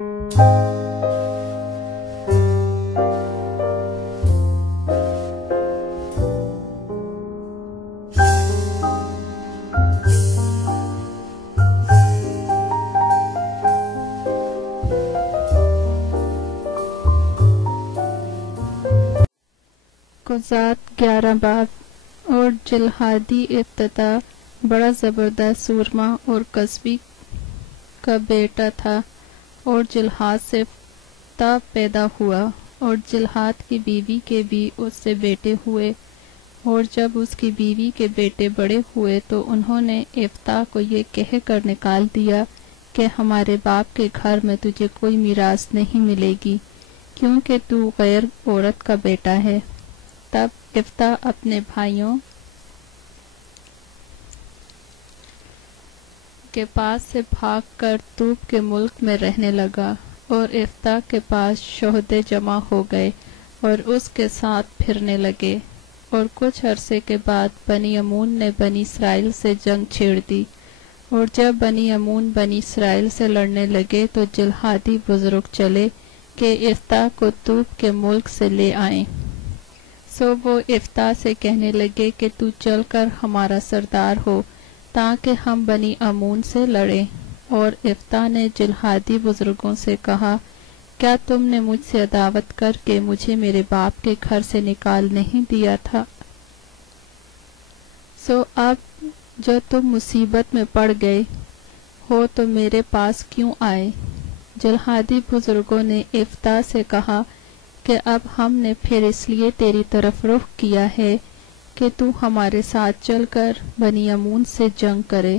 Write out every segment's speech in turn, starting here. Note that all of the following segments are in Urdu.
قزات 11 باب۔ اور جلحادی افتتاح بڑا زبردست سورما اور قصبی کا بیٹا تھا، اور جلحاد سے افتتاح پیدا ہوا، اور جلحاد کی بیوی کے بھی اس سے بیٹے ہوئے۔ اور جب اس کی بیوی کے بیٹے بڑے ہوئے تو انہوں نے افتتاح کو یہ کہہ کر نکال دیا کہ ہمارے باپ کے گھر میں تجھے کوئی میراث نہیں ملے گی، کیونکہ تو غیر عورت کا بیٹا ہے۔ تب افتتاح اپنے بھائیوں کے پاس سے بھاگ کر طوب کے ملک میں رہنے لگا، اور افتتاح کے پاس شہدے جمع ہو گئے اور اس کے ساتھ پھرنے لگے۔ اور کچھ عرصے کے بعد بنی امون نے بنی اسرائیل سے جنگ چھیڑ دی، اور جب بنی امون بنی اسرائیل سے لڑنے لگے تو جلحادی بزرگ چلے کہ افتتاح کو طوب کے ملک سے لے آئیں۔ سو وہ افتتاح سے کہنے لگے کہ تو چل کر ہمارا سردار ہو تاکہ ہم بنی امون سے لڑیں۔ اور افتتاح نے جلحادی بزرگوں سے کہا، کیا تم نے مجھ سے عداوت کر کے مجھے میرے باپ کے گھر سے نکال نہیں دیا تھا؟ سو اب جو تم مصیبت میں پڑ گئے ہو تو میرے پاس کیوں آئے؟ جلحادی بزرگوں نے افتتاح سے کہا کہ اب ہم نے پھر اس لیے تیری طرف رخ کیا ہے کہ تو ہمارے ساتھ چل کر بنی امون سے جنگ کرے،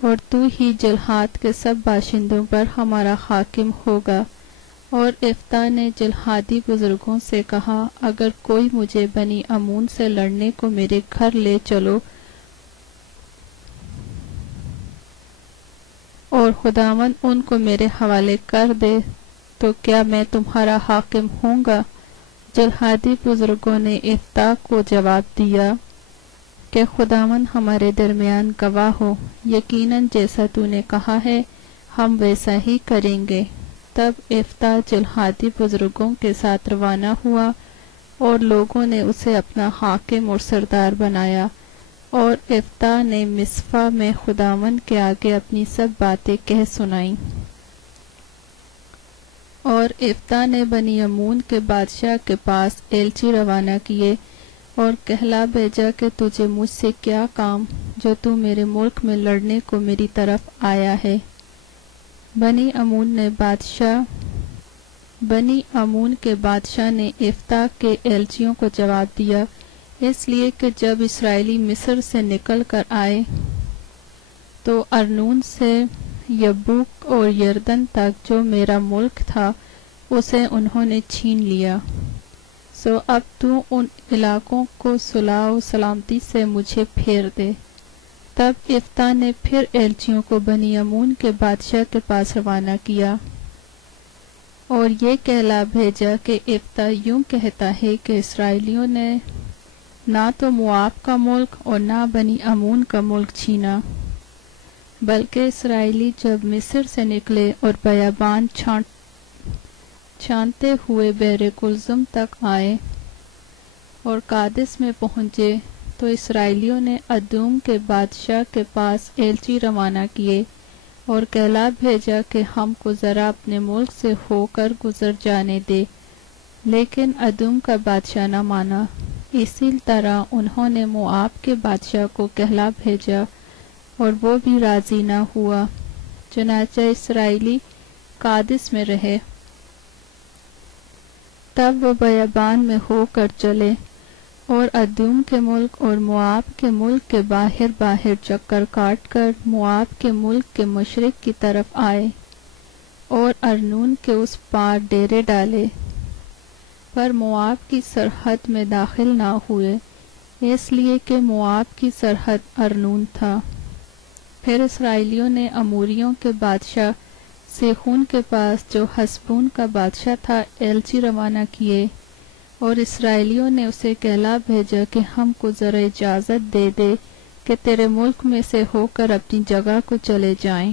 اور تو ہی جلحاد کے سب باشندوں پر ہمارا حاکم ہوگا۔ اور افتتاح نے جلحادی بزرگوں سے کہا، اگر کوئی مجھے بنی امون سے لڑنے کو میرے گھر لے چلو اور خداوند ان کو میرے حوالے کر دے تو کیا میں تمہارا حاکم ہوں گا؟ جلحادی بزرگوں نے افتتاح کو جواب دیا کہ خداوند ہمارے درمیان گواہ ہو، یقیناً جیسا تو نے کہا ہے ہم ویسا ہی کریں گے۔ تب افتتاح جلحادی بزرگوں کے ساتھ روانہ ہوا، اور لوگوں نے اسے اپنا حاکم اور سردار بنایا، اور افتتاح نے مصفا میں خداوند کے آگے اپنی سب باتیں کہہ سنائیں۔ اور افتتاح نے بنی امون کے بادشاہ کے پاس ایلچی روانہ کیے اور کہلا بھیجا کہ تجھے مجھ سے کیا کام جو تو میرے ملک میں لڑنے کو میری طرف آیا ہے؟ بنی امون کے بادشاہ نے افتتاح کے ایلچیوں کو جواب دیا، اس لیے کہ جب اسرائیلی مصر سے نکل کر آئے تو ارنون سے یبوک اور یردن تک جو میرا ملک تھا اسے انہوں نے چھین لیا۔ سو اب تو ان علاقوں کو صلح و سلامتی سے مجھے پھیر دے۔ تب افتتاح نے پھر ایلچیوں کو بنی امون کے بادشاہ کے پاس روانہ کیا اور یہ کہلا بھیجا کہ افتتاح یوں کہتا ہے کہ اسرائیلیوں نے نہ تو موآب کا ملک اور نہ بنی امون کا ملک چھینا، بلکہ اسرائیلی جب مصر سے نکلے اور بیابان چھانتے ہوئے بحر کلزم تک آئے اور قادس میں پہنچے تو اسرائیلیوں نے ادوم کے بادشاہ کے پاس ایلچی روانہ کیے اور کہلا بھیجا کہ ہم کو ذرا اپنے ملک سے ہو کر گزر جانے دے، لیکن ادوم کا بادشاہ نہ مانا۔ اسی طرح انہوں نے موآب کے بادشاہ کو کہلا بھیجا اور وہ بھی راضی نہ ہوا، چنانچہ اسرائیلی قادس میں رہے۔ تب وہ بیابان میں ہو کر چلے اور ادوم کے ملک اور موآب کے ملک کے باہر باہر چکر کاٹ کر موآب کے ملک کے مشرق کی طرف آئے اور ارنون کے اس پار ڈیرے ڈالے، پر موآب کی سرحد میں داخل نہ ہوئے، اس لیے کہ موآب کی سرحد ارنون تھا۔ پھر اسرائیلیوں نے اموریوں کے بادشاہ سیخون کے پاس جو حسبون کا بادشاہ تھا ایلچی روانہ کیے اور اسرائیلیوں نے اسے کہلا بھیجا کہ ہم کو ذرا اجازت دے دے کہ تیرے ملک میں سے ہو کر اپنی جگہ کو چلے جائیں،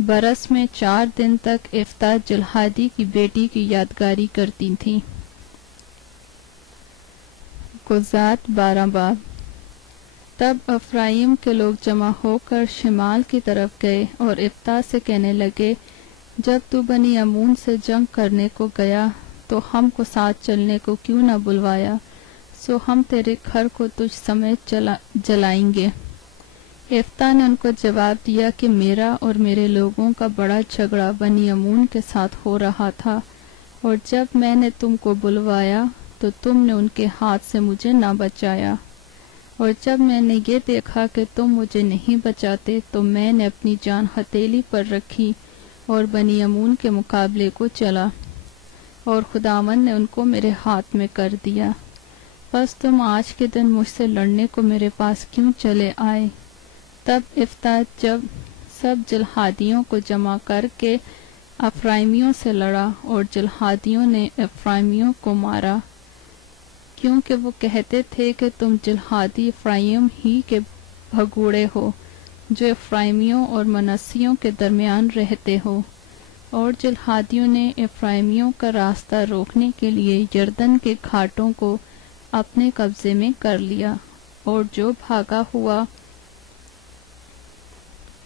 برس میں 4 دن تک افتح جلحادی کی بیٹی کی یادگاری کرتی تھیں۔ قضات 12 باب۔ تب افرائیم کے لوگ جمع ہو کر شمال کی طرف گئے اور افتح سے کہنے لگے، جب تو بنی امون سے جنگ کرنے کو گیا تو ہم کو ساتھ چلنے کو کیوں نہ بلوایا؟ سو ہم تیرے گھر کو تجھ سمیت جلائیں گے۔ افتح نے ان کو جواب دیا کہ میرا اور میرے لوگوں کا بڑا جھگڑا بنی امون کے ساتھ ہو رہا تھا، اور جب میں نے تم کو بلوایا تو تم نے ان کے ہاتھ سے مجھے نہ بچایا، اور جب میں نے یہ دیکھا کہ تم مجھے نہیں بچاتے تو میں نے اپنی جان ہتھیلی پر رکھی اور بنی امون کے مقابلے کو چلا، اور خداوند نے ان کو میرے ہاتھ میں کر دیا۔ بس تم آج کے دن مجھ سے لڑنے کو میرے پاس کیوں چلے آئے؟ تب افتح جب سب جلحادیوں کو جمع کر کے افرائیمیوں سے لڑا، اور جلحادیوں نے افرائیمیوں کو مارا، کیونکہ وہ کہتے تھے کہ تم جلحادی افرائیم ہی کے بھگوڑے ہو جو افرائیمیوں اور منسیوں کے درمیان رہتے ہو۔ اور جلحادیوں نے افرائیمیوں کا راستہ روکنے کے لیے یردن کے گھاٹوں کو اپنے قبضے میں کر لیا، اور جو بھاگا ہوا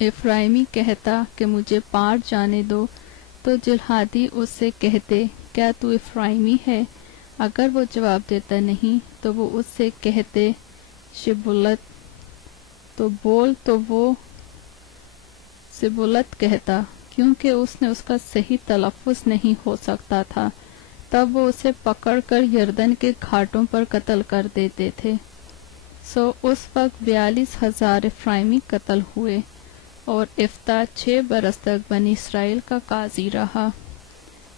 افرائیمی کہتا کہ مجھے پار جانے دو تو جلحادی اس سے کہتے، کیا تو افرائیمی ہے؟ اگر وہ جواب دیتا نہیں تو وہ اس سے کہتے شبولت، تو بول تو وہ سبولت کہتا، کیونکہ اس نے اس کا صحیح تلفظ نہیں ہو سکتا تھا۔ تب وہ اسے پکڑ کر یردن کے گھاٹوں پر قتل کر دیتے تھے۔ سو اس وقت 42,000 افرائیمی قتل ہوئے، اور افتح 6 برس تک بنی اسرائیل کا قاضی رہا۔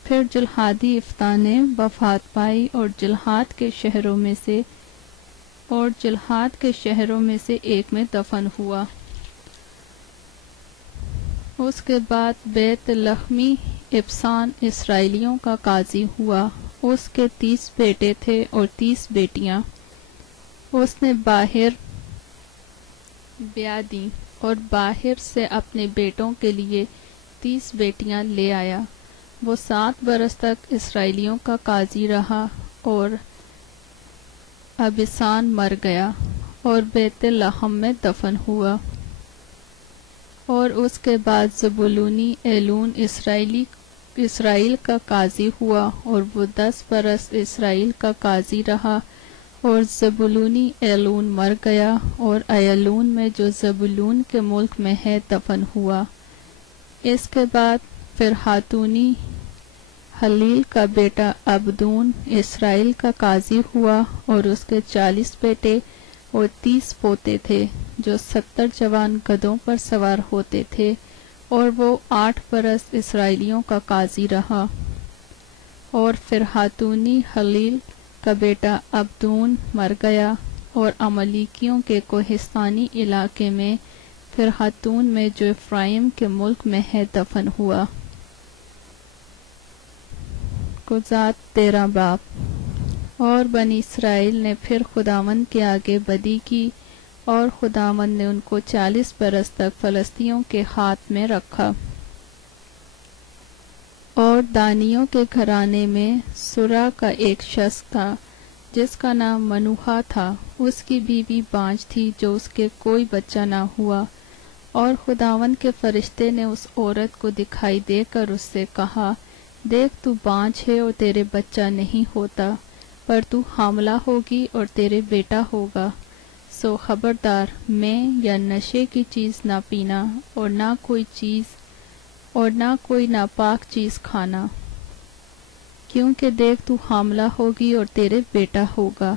پھر جلحادی افتح نے وفات پائی اور جلحاد کے شہروں میں سے ایک میں دفن ہوا۔ اس کے بعد بیت لحمی ابسان اسرائیلیوں کا قاضی ہوا۔ اس کے 30 بیٹے تھے اور 30 بیٹیاں۔ اس نے باہر بیاہ دیں اور باہر سے اپنے بیٹوں کے لیے 30 بیٹیاں لے آیا۔ وہ 7 برس تک اسرائیلیوں کا قاضی رہا، اور ابسان مر گیا اور بیت لحم میں دفن ہوا۔ اور اس کے بعد زبولونی ایلون اسرائیل کا قاضی ہوا، اور وہ 10 برس اسرائیل کا قاضی رہا، اور زبولونی ایلون مر گیا اور ایلون میں جو زبولون کے ملک میں ہے دفن ہوا۔ اس کے بعد فرحاتونی حلیل کا بیٹا عبدون اسرائیل کا قاضی ہوا، اور اس کے 40 بیٹے اور 30 پوتے تھے جو 70 جوان گدھوں پر سوار ہوتے تھے، اور وہ 8 برس اسرائیلیوں کا قاضی رہا۔ اور فرحاتونی حلیل کا بیٹا عبدون مر گیا، اور عملیکیوں کے کوہستانی علاقے میں فرحاتون میں جو افرائیم کے ملک میں ہے دفن ہوا۔ قضات 13 باب۔ اور بنی اسرائیل نے پھر خداوند کے آگے بدی کی، اور خداوند نے ان کو 40 برس تک فلسطینیوں کے ہاتھ میں رکھا۔ اور دانیوں کے گھرانے میں سورا کا ایک شخص تھا جس کا نام منوہا تھا، اس کی بیوی بانجھ تھی جو اس کے کوئی بچہ نہ ہوا، اور خداوند کے فرشتے نے اس عورت کو دکھائی دے کر اس سے کہا، دیکھ تو بانجھ ہے اور تیرے بچہ نہیں ہوتا، پر تو حاملہ ہوگی اور تیرے بیٹا ہوگا، سو خبردار میں یا نشے کی چیز نہ پینا اور نہ کوئی ناپاک چیز کھانا، کیونکہ دیکھ تو حاملہ ہوگی اور تیرے بیٹا ہوگا۔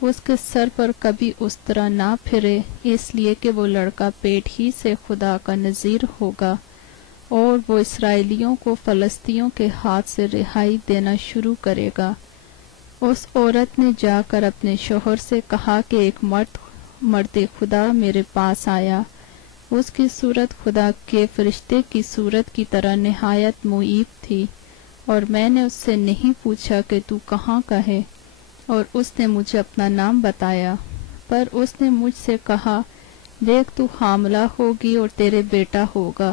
اس کے سر پر کبھی اس طرح نہ پھرے، اس لیے کہ وہ لڑکا پیٹ ہی سے خدا کا نذیر ہوگا، اور وہ اسرائیلیوں کو فلسطینیوں کے ہاتھ سے رہائی دینا شروع کرے گا۔ اس عورت نے جا کر اپنے شوہر سے کہا کہ ایک مرد خدا میرے پاس آیا، اس کی صورت خدا کے فرشتے کی صورت کی طرح نہایت معیب تھی، اور میں نے اس سے نہیں پوچھا کہ تو کہاں کا ہے، اور اس نے مجھے اپنا نام بتایا، پر اس نے مجھ سے کہا، دیکھ تو حاملہ ہوگی اور تیرے بیٹا ہوگا،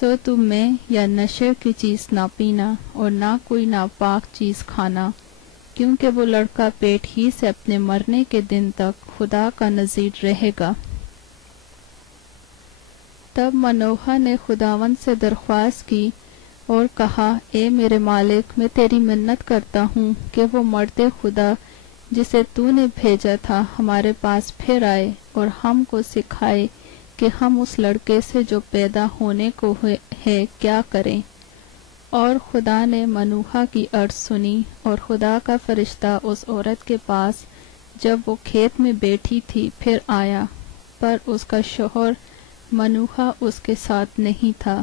سو تم میں یا نشے کی چیز نہ پینا اور نہ کوئی ناپاک چیز کھانا، کیونکہ وہ لڑکا پیٹ ہی سے اپنے مرنے کے دن تک خدا کا نذیر رہے گا۔ تب منوہا نے خداوند سے درخواست کی اور کہا، اے میرے مالک، میں تیری منت کرتا ہوں کہ وہ مرد خدا جسے تو نے بھیجا تھا ہمارے پاس پھر آئے اور ہم کو سکھائے کہ ہم اس لڑکے سے جو پیدا ہونے کو ہے کیا کریں۔ اور خدا نے منوہا کی عرض سنی، اور خدا کا فرشتہ اس عورت کے پاس جب وہ کھیت میں بیٹھی تھی پھر آیا، پر اس کا شوہر منوہا اس کے ساتھ نہیں تھا۔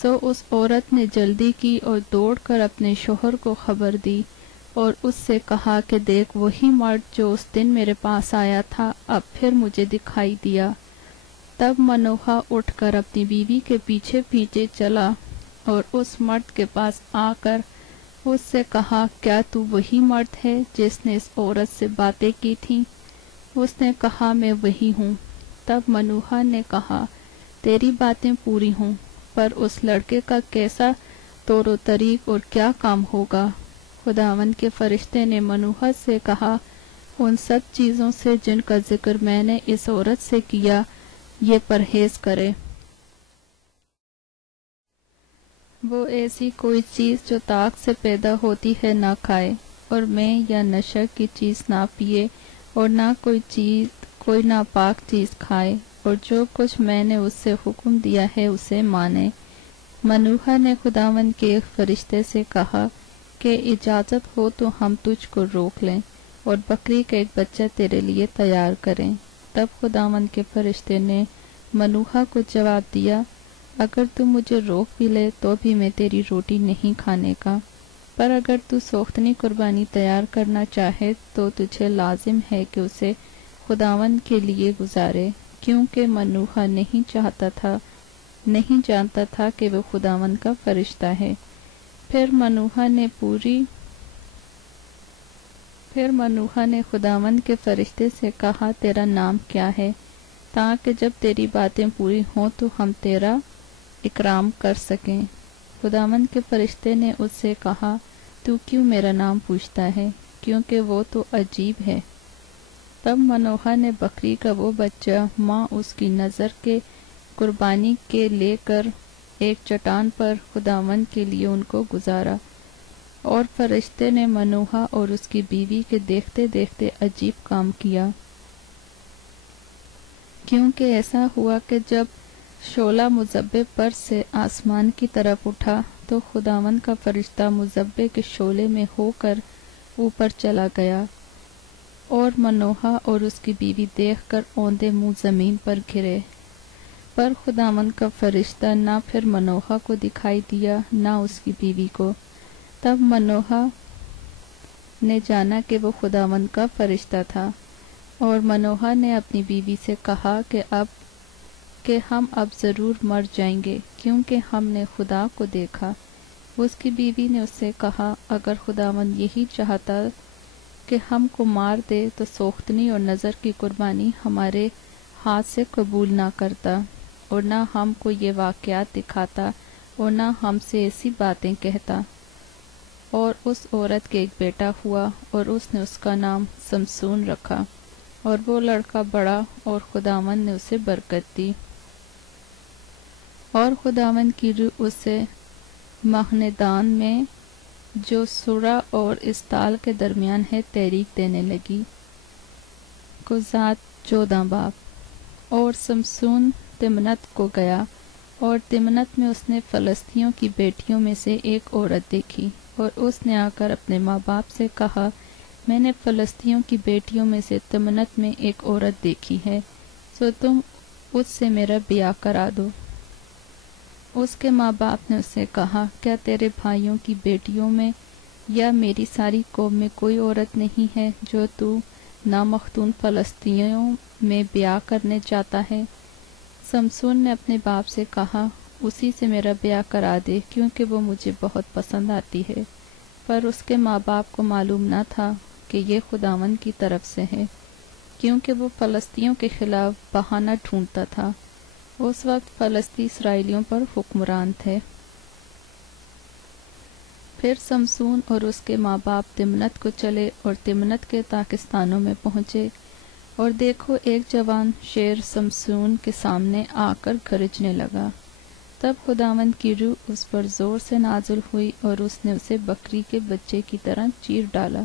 سو اس عورت نے جلدی کی اور دوڑ کر اپنے شوہر کو خبر دی اور اس سے کہا کہ دیکھ، وہی مرد جو اس دن میرے پاس آیا تھا اب پھر مجھے دکھائی دیا۔ تب منوہا اٹھ کر اپنی بیوی کے پیچھے پیچھے چلا اور اس مرد کے پاس آ کر اس سے کہا، کیا تو وہی مرد ہے جس نے اس عورت سے باتیں کی تھیں؟ اس نے کہا، میں وہی ہوں۔ تب منوہا نے کہا، تیری باتیں پوری ہوں، پر اس لڑکے کا کیسا طور و طریق اور کیا کام ہوگا؟ خداوند کے فرشتے نے منوہا سے کہا، ان سب چیزوں سے جن کا ذکر میں نے اس عورت سے کیا یہ پرہیز کرے۔ وہ ایسی کوئی چیز جو طاق سے پیدا ہوتی ہے نہ کھائے، اور میں یا نشہ کی چیز نہ پیے، اور نہ کوئی ناپاک چیز کھائے، اور جو کچھ میں نے اس سے حکم دیا ہے اسے مانے۔ منوہا نے خداوند کے ایک فرشتے سے کہا کہ اجازت ہو تو ہم تجھ کو روک لیں اور بکری کا ایک بچہ تیرے لیے تیار کریں۔ تب خداوند کے فرشتے نے منوہا کو جواب دیا، اگر تو مجھے روک بھی لے تو بھی میں تیری روٹی نہیں کھانے کا، پر اگر تو سوختنی قربانی تیار کرنا چاہے تو تجھے لازم ہے کہ اسے خداوند کے لیے گزارے، کیونکہ منوہا نہیں جانتا تھا کہ وہ خداوند کا فرشتہ ہے۔ پھر منوہا نے خداوند کے فرشتے سے کہا، تیرا نام کیا ہے، تاکہ جب تیری باتیں پوری ہوں تو ہم تیرا اکرام کر سکیں۔ خداوند کے فرشتے نے اس سے کہا، تو کیوں میرا نام پوچھتا ہے، کیونکہ وہ تو عجیب ہے۔ تب منوہا نے بکری کا وہ بچہ ماں اس کی نظر کے قربانی کے لے کر ایک چٹان پر خداوند کے لیے ان کو گزارا، اور فرشتے نے منوہا اور اس کی بیوی کے دیکھتے دیکھتے عجیب کام کیا، کیونکہ ایسا ہوا کہ جب شعلہ مذبے پر سے آسمان کی طرف اٹھا تو خداوند کا فرشتہ مذبے کے شعلے میں ہو کر اوپر چلا گیا، اور منوہا اور اس کی بیوی دیکھ کر اوندے منہ زمین پر گرے، پر خداوند کا فرشتہ نہ پھر منوہا کو دکھائی دیا نہ اس کی بیوی کو۔ تب منوہا نے جانا کہ وہ خداوند کا فرشتہ تھا، اور منوہا نے اپنی بیوی سے کہا کہ ہم اب ضرور مر جائیں گے، کیونکہ ہم نے خدا کو دیکھا۔ اس کی بیوی نے اس سے کہا، اگر خداوند یہی چاہتا کہ ہم کو مار دے تو سوختنی اور نذر کی قربانی ہمارے ہاتھ سے قبول نہ کرتا، اور نہ ہم کو یہ واقعات دکھاتا، اور نہ ہم سے ایسی باتیں کہتا۔ اور اس عورت کے ایک بیٹا ہوا، اور اس نے اس کا نام سمسون رکھا، اور وہ لڑکا بڑا، اور خداوند نے اسے برکت دی، اور خداوند کی روح اسے مہنیدان میں جو سورا اور استال کے درمیان ہے تحریک دینے لگی۔ قضات 14 باب۔ اور سمسون تمنت کو گیا، اور تمنت میں اس نے فلسطینیوں کی بیٹیوں میں سے ایک عورت دیکھی، اور اس نے آ کر اپنے ماں باپ سے کہا، میں نے فلسطینیوں کی بیٹیوں میں سے تمنت میں ایک عورت دیکھی ہے، سو تم اس سے میرا بیاہ کرا دو۔ اس کے ماں باپ نے اس سے کہا، کیا تیرے بھائیوں کی بیٹیوں میں یا میری ساری قوم میں کوئی عورت نہیں ہے جو تو نامختون فلسطینیوں میں بیاہ کرنے چاہتا ہے؟ سمسون نے اپنے باپ سے کہا، اسی سے میرا بیاہ کرا دے، کیونکہ وہ مجھے بہت پسند آتی ہے۔ پر اس کے ماں باپ کو معلوم نہ تھا کہ یہ خداوند کی طرف سے ہے، کیونکہ وہ فلسطینیوں کے خلاف بہانہ ڈھونڈتا تھا، اس وقت فلسطی اسرائیلیوں پر حکمران تھے۔ پھر سمسون اور اس کے ماں باپ تمنت کو چلے اور تمنت کے پاکستانوں میں پہنچے، اور دیکھو ایک جوان شیر سمسون کے سامنے آ کر گرجنے لگا۔ تب خداوند کی روح اس پر زور سے نازل ہوئی اور اس نے اسے بکری کے بچے کی طرح چیر ڈالا۔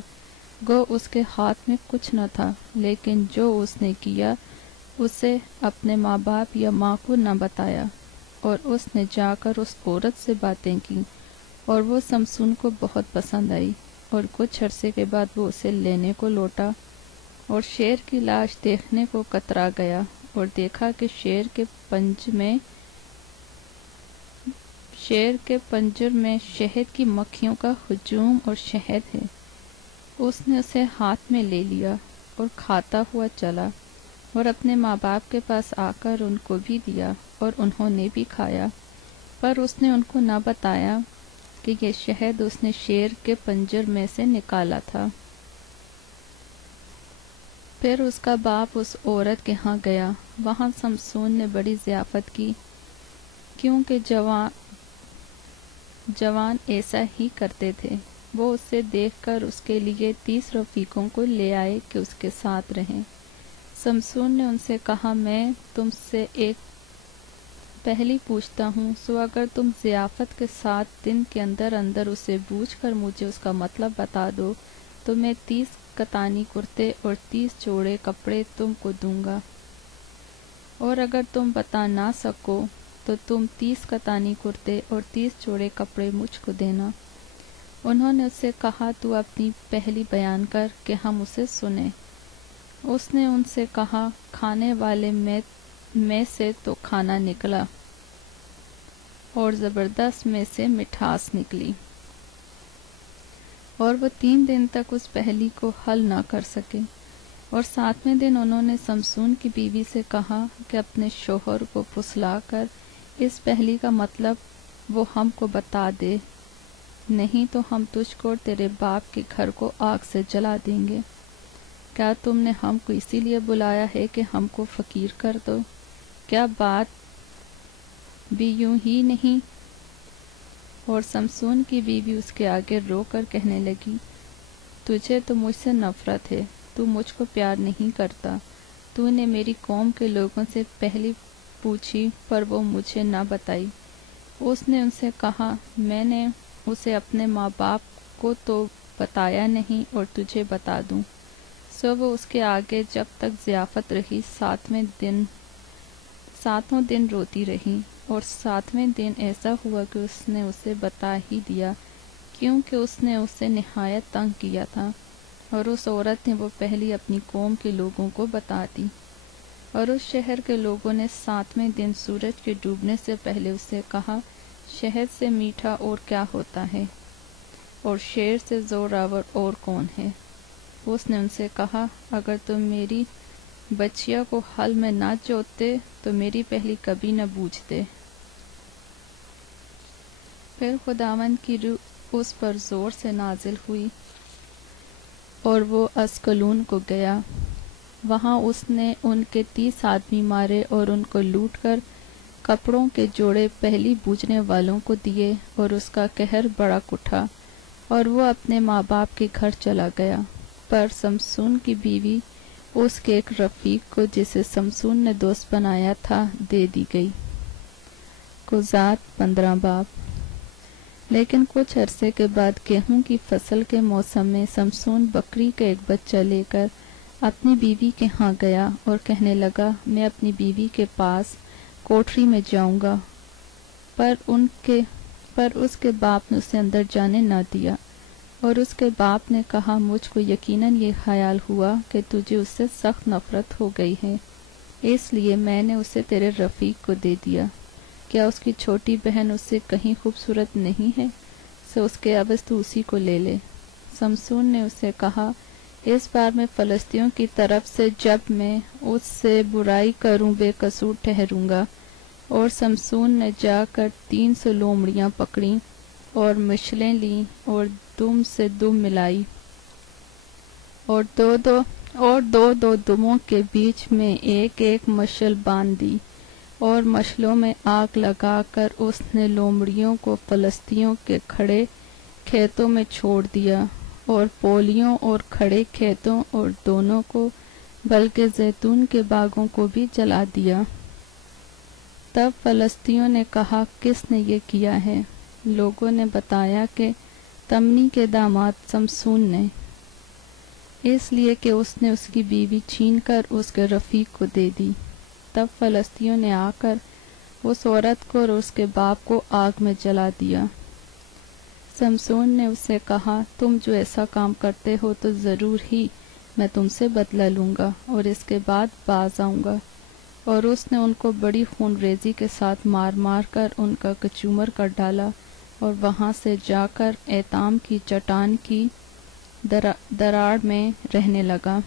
گو اس کے ہاتھ میں کچھ نہ تھا، لیکن جو اس نے کیا اسے اپنے ماں باپ یا ماں کو نہ بتایا، اور اس نے جا کر اس عورت سے باتیں کی، اور وہ سمسون کو بہت پسند آئی، اور کچھ عرصے کے بعد وہ اسے لینے کو لوٹا، اور شیر کی لاش دیکھنے کو کترا گیا، اور دیکھا کہ شیر کے پنجر میں شہد کی مکھیوں کا ہجوم اور شہد ہے۔ اس نے اسے ہاتھ میں لے لیا اور کھاتا ہوا چلا، اور اپنے ماں باپ کے پاس آ کر ان کو بھی دیا، اور انہوں نے بھی کھایا، پر اس نے ان کو نہ بتایا کہ یہ شہد اس نے شیر کے پنجر میں سے نکالا تھا۔ پھر اس کا باپ اس عورت کے ہاں گیا، وہاں سمسون نے بڑی ضیافت کی، کیونکہ جوان ایسا ہی کرتے تھے۔ وہ اسے دیکھ کر اس کے لیے 30 رفیقوں کو لے آئے کہ اس کے ساتھ رہیں۔ سمسون نے ان سے کہا، میں تم سے ایک پہلی پوچھتا ہوں، سو اگر تم ضیافت کے 7 دن کے اندر اندر اسے بوجھ کر مجھے اس کا مطلب بتا دو تو میں 30 کتانی کرتے اور 30 جوڑے کپڑے تم کو دوں گا، اور اگر تم بتا نہ سکو تو تم 30 کتانی کرتے اور 30 جوڑے کپڑے مجھ کو دینا۔ انہوں نے اس سے کہا، تو اپنی پہلی بیان کر کہ ہم اسے سنیں۔ اس نے ان سے کہا، کھانے والے میں سے تو کھانا نکلا اور زبردست میں سے مٹھاس نکلی، اور وہ 3 دن تک اس پہلی کو حل نہ کر سکے۔ اور 7ویں دن انہوں نے سمسون کی بیوی سے کہا کہ اپنے شوہر کو پھسلا کر اس پہلی کا مطلب وہ ہم کو بتا دے، نہیں تو ہم تجھ کو اور تیرے باپ کے گھر کو آگ سے جلا دیں گے۔ کیا تم نے ہم کو اسی لیے بلایا ہے کہ ہم کو فقیر کر دو؟ کیا بات بھی یوں ہی نہیں؟ اور سمسون کی بیوی اس کے آگے رو کر کہنے لگی، تجھے تو مجھ سے نفرت ہے، تو مجھ کو پیار نہیں کرتا، تو نے میری قوم کے لوگوں سے پہلی پوچھی پر وہ مجھے نہ بتائی۔ اس نے ان سے کہا، میں نے اسے اپنے ماں باپ کو تو بتایا نہیں اور تجھے بتا دوں۔ سو وہ اس کے آگے جب تک ضیافت رہی 7 دن روتی رہی، اور 7ویں دن ایسا ہوا کہ اس نے اسے بتا ہی دیا، کیونکہ اس نے اسے نہایت تنگ کیا تھا، اور اس عورت نے وہ پہلی اپنی قوم کے لوگوں کو بتا دی۔ اور اس شہر کے لوگوں نے 7ویں دن سورج کے ڈوبنے سے پہلے اسے کہا، شہد سے میٹھا اور کیا ہوتا ہے، اور شیر سے زوراور اور کون ہے؟ اس نے ان سے کہا، اگر تم میری بچیا کو حل میں نہ جوتتے تو میری پہلی کبھی نہ بوجھتے۔ پھر خداوند کی روح اس پر زور سے نازل ہوئی، اور وہ اسکلون کو گیا۔ وہاں اس نے ان کے 30 آدمی مارے اور ان کو لوٹ کر کپڑوں کے جوڑے پہلی بوجھنے والوں کو دیے، اور اس کا قہر بڑا اٹھا، اور وہ اپنے ماں باپ کے گھر چلا گیا۔ پر سمسون کی بیوی اس کے ایک رفیق کو جسے سمسون نے دوست بنایا تھا دے دی گئی۔ قضات 15 باب۔ لیکن کچھ عرصے کے بعد گیہوں کی فصل کے موسم میں سمسون بکری کا ایک بچہ لے کر اپنی بیوی کے ہاں گیا اور کہنے لگا، میں اپنی بیوی کے پاس کوٹری میں جاؤں گا، پر اس کے باپ نے اسے اندر جانے نہ دیا، اور اس کے باپ نے کہا، مجھ کو یقیناً یہ خیال ہوا کہ تجھے اس سے سخت نفرت ہو گئی ہے، اس لیے میں نے اسے تیرے رفیق کو دے دیا۔ کیا اس کی چھوٹی بہن اس سے کہیں خوبصورت نہیں ہے؟ سو اس کے عوض تو اسی کو لے لے۔ سمسون نے اسے کہا، اس بار میں فلسطینیوں کی طرف سے جب میں اس سے برائی کروں بے قصور ٹھہروں گا۔ اور سمسون نے جا کر 300 لومڑیاں پکڑیں اور مشلیں لیں اور دم سے دم ملائی، اور دو دموں کے بیچ میں ایک ایک مشل باندھ دی، اور مشلوں میں آگ لگا کر اس نے لومڑیوں کو فلسطینیوں کے کھڑے کھیتوں میں چھوڑ دیا، اور پولیوں اور کھڑے کھیتوں اور دونوں کو، بلکہ زیتون کے باغوں کو بھی جلا دیا۔ تب فلسطینیوں نے کہا، کس نے یہ کیا ہے؟ لوگوں نے بتایا کہ تمنی کے داماد سمسون نے، اس لیے کہ اس نے اس کی بیوی چھین کر اس کے رفیق کو دے دی۔ تب فلسطینیوں نے آ کر اس عورت کو اور اس کے باپ کو آگ میں جلا دیا۔ سمسون نے اس سے کہا، تم جو ایسا کام کرتے ہو تو ضرور ہی میں تم سے بدلہ لوں گا اور اس کے بعد باز آؤں گا۔ اور اس نے ان کو بڑی خون ریزی کے ساتھ مار مار کر ان کا کچومر کر ڈالا، اور وہاں سے جا کر ایتام کی چٹان کی دراڑ میں رہنے لگا۔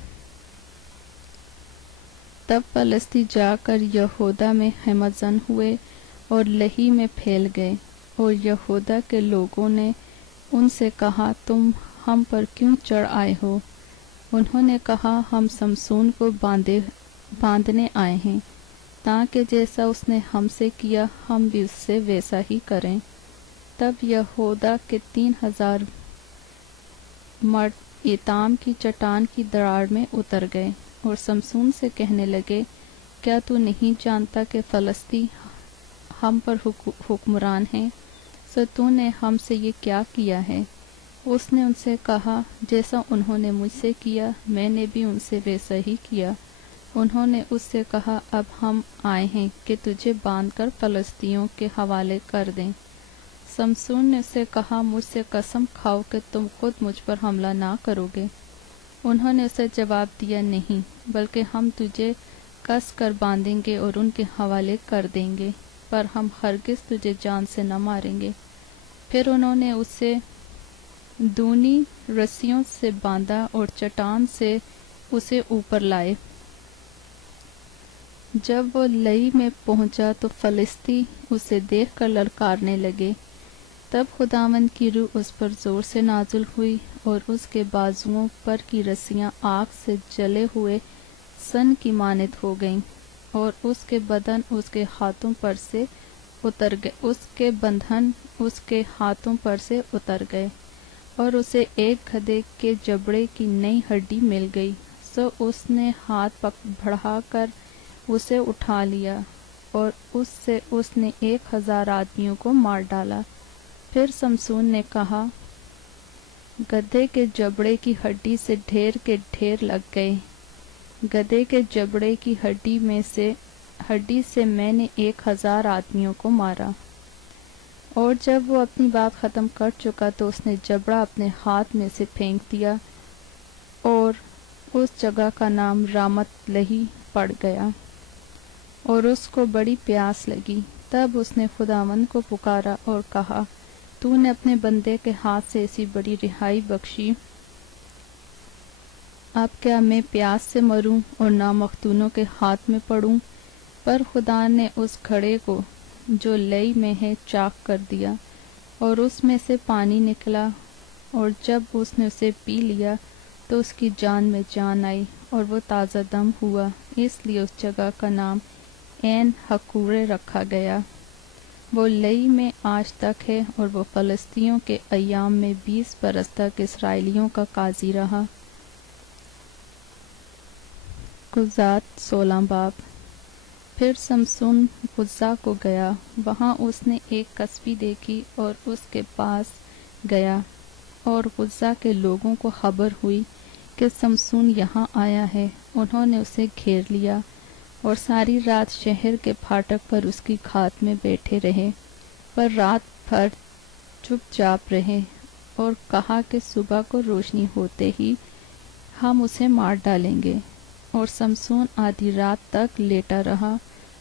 تب فلسطی جا کر یہودا میں ہمت زن ہوئے اور لہی میں پھیل گئے، اور یہودا کے لوگوں نے ان سے کہا، تم ہم پر کیوں چڑھ آئے ہو؟ انہوں نے کہا، ہم سمسون کو باندھنے آئے ہیں، تاکہ جیسا اس نے ہم سے کیا ہم بھی اس سے ویسا ہی کریں۔ تب یہودا کے 3000 مرد ایتام کی چٹان کی دراڑ میں اتر گئے اور سمسون سے کہنے لگے، کیا تو نہیں جانتا کہ فلسطی ہم پر حکمران ہیں؟ سو تو نے ہم سے یہ کیا کیا ہے؟ اس نے ان سے کہا، جیسا انہوں نے مجھ سے کیا میں نے بھی ان سے ویسا ہی کیا۔ انہوں نے اس سے کہا، اب ہم آئے ہیں کہ تجھے باندھ کر فلسطینیوں کے حوالے کر دیں۔ سمسون نے اس سے کہا، مجھ سے قسم کھاؤ کہ تم خود مجھ پر حملہ نہ کرو گے۔ انہوں نے اسے جواب دیا، نہیں، بلکہ ہم تجھے کس کر باندھیں گے اور ان کے حوالے کر دیں گے، پر ہم ہرگز تجھے جان سے نہ ماریں گے۔ پھر انہوں نے اسے دونی رسیوں سے باندھا اور چٹان سے اسے اوپر لائے۔ جب وہ لئی میں پہنچا تو فلسطی اسے دیکھ کر للکارنے لگے۔ تب خداوند کی روح اس پر زور سے نازل ہوئی، اور اس کے بازوؤں پر کی رسیاں آگ سے جلے ہوئے سن کی مانند ہو گئیں، اور اس کے بدن اس کے ہاتھوں پر سے اتر گئے، اس کے بندھن اس کے ہاتھوں پر سے اتر گئے، اور اسے ایک گدھے کے جبڑے کی نئی ہڈی مل گئی۔ سو اس نے ہاتھ بڑھا کر اسے اٹھا لیا، اور اس سے اس نے 1000 آدمیوں کو مار ڈالا۔ پھر سمسون نے کہا، گدھے کے جبڑے کی ہڈی سے ڈھیر کے ڈھیر لگ گئے، گدھے کے جبڑے کی ہڈی سے میں نے 1000 آدمیوں کو مارا۔ اور جب وہ اپنی بات ختم کر چکا تو اس نے جبڑا اپنے ہاتھ میں سے پھینک دیا، اور اس جگہ کا نام رامت لہی پڑ گیا، اور اس کو بڑی پیاس لگی۔ تب اس نے خداوند کو پکارا اور کہا، تو نے اپنے بندے کے ہاتھ سے ایسی بڑی رہائی بخشی، اب کیا میں پیاس سے مروں اور نامختونوں کے ہاتھ میں پڑوں؟ پر خدا نے اس گھڑے کو جو لئی میں ہے چاک کر دیا، اور اس میں سے پانی نکلا، اور جب اس نے اسے پی لیا تو اس کی جان میں جان آئی، اور وہ تازہ دم ہوا، اس لیے اس جگہ کا نام عین حقورے رکھا گیا۔ وہ لئی میں آج تک ہے، اور وہ فلسطینیوں کے ایام میں 20 برس تک اسرائیلیوں کا قاضی رہا۔ قضات 16 باب۔ پھر سمسون غزہ کو گیا، وہاں اس نے ایک کسبی دیکھی اور اس کے پاس گیا، اور غزہ کے لوگوں کو خبر ہوئی کہ سمسون یہاں آیا ہے۔ انہوں نے اسے گھیر لیا اور ساری رات شہر کے پھاٹک پر اس کی کھات میں بیٹھے رہے، پر رات بھر چپ چاپ رہے، اور کہا کہ صبح کو روشنی ہوتے ہی ہم اسے مار ڈالیں گے۔ اور سمسون آدھی رات تک لیٹا رہا،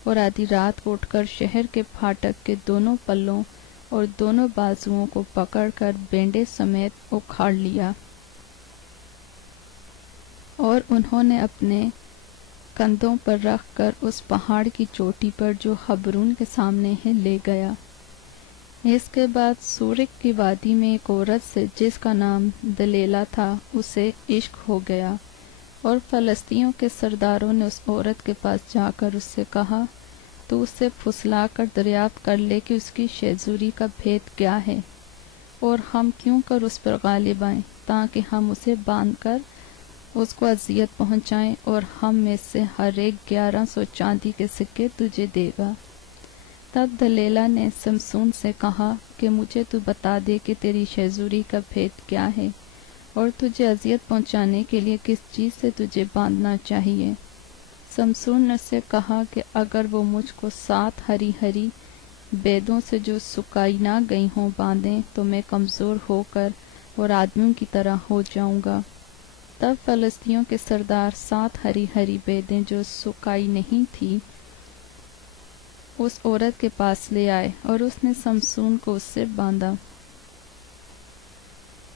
اور آدھی رات کو اٹھ کر شہر کے پھاٹک کے دونوں پلوں اور دونوں بازوؤں کو پکڑ کر بینڈے سمیت اکھاڑ لیا، اور انہوں نے اپنے کندھوں پر رکھ کر اس پہاڑ کی چوٹی پر جو حبرون کے سامنے ہے لے گیا۔ اس کے بعد سورک کی وادی میں ایک عورت سے جس کا نام دلیلا تھا اسے عشق ہو گیا، اور فلسطینیوں کے سرداروں نے اس عورت کے پاس جا کر اس سے کہا، تو اس سے پھسلا کر دریافت کر لے کہ اس کی شیزوری کا بھید کیا ہے، اور ہم کیوں کر اس پر غالب آئیں، تاکہ ہم اسے باندھ کر اس کو اذیت پہنچائیں، اور ہم میں سے ہر ایک 1100 چاندی کے سکے تجھے دے گا۔ تب دلیلہ نے سمسون سے کہا کہ مجھے تو بتا دے کہ تیری شیزوری کا بھید کیا ہے، اور تجھے اذیت پہنچانے کے لیے کس چیز سے تجھے باندھنا چاہیے۔ سمسون نے اسے کہا کہ اگر وہ مجھ کو 7 ہری ہری بیدوں سے جو سکائی نہ گئی ہوں باندھیں تو میں کمزور ہو کر اور آدمیوں کی طرح ہو جاؤں گا۔ تب فلسطینیوں کے سردار 7 ہری ہری بیدیں جو سکائی نہیں تھی اس عورت کے پاس لے آئے، اور اس نے سمسون کو اس سے باندھا،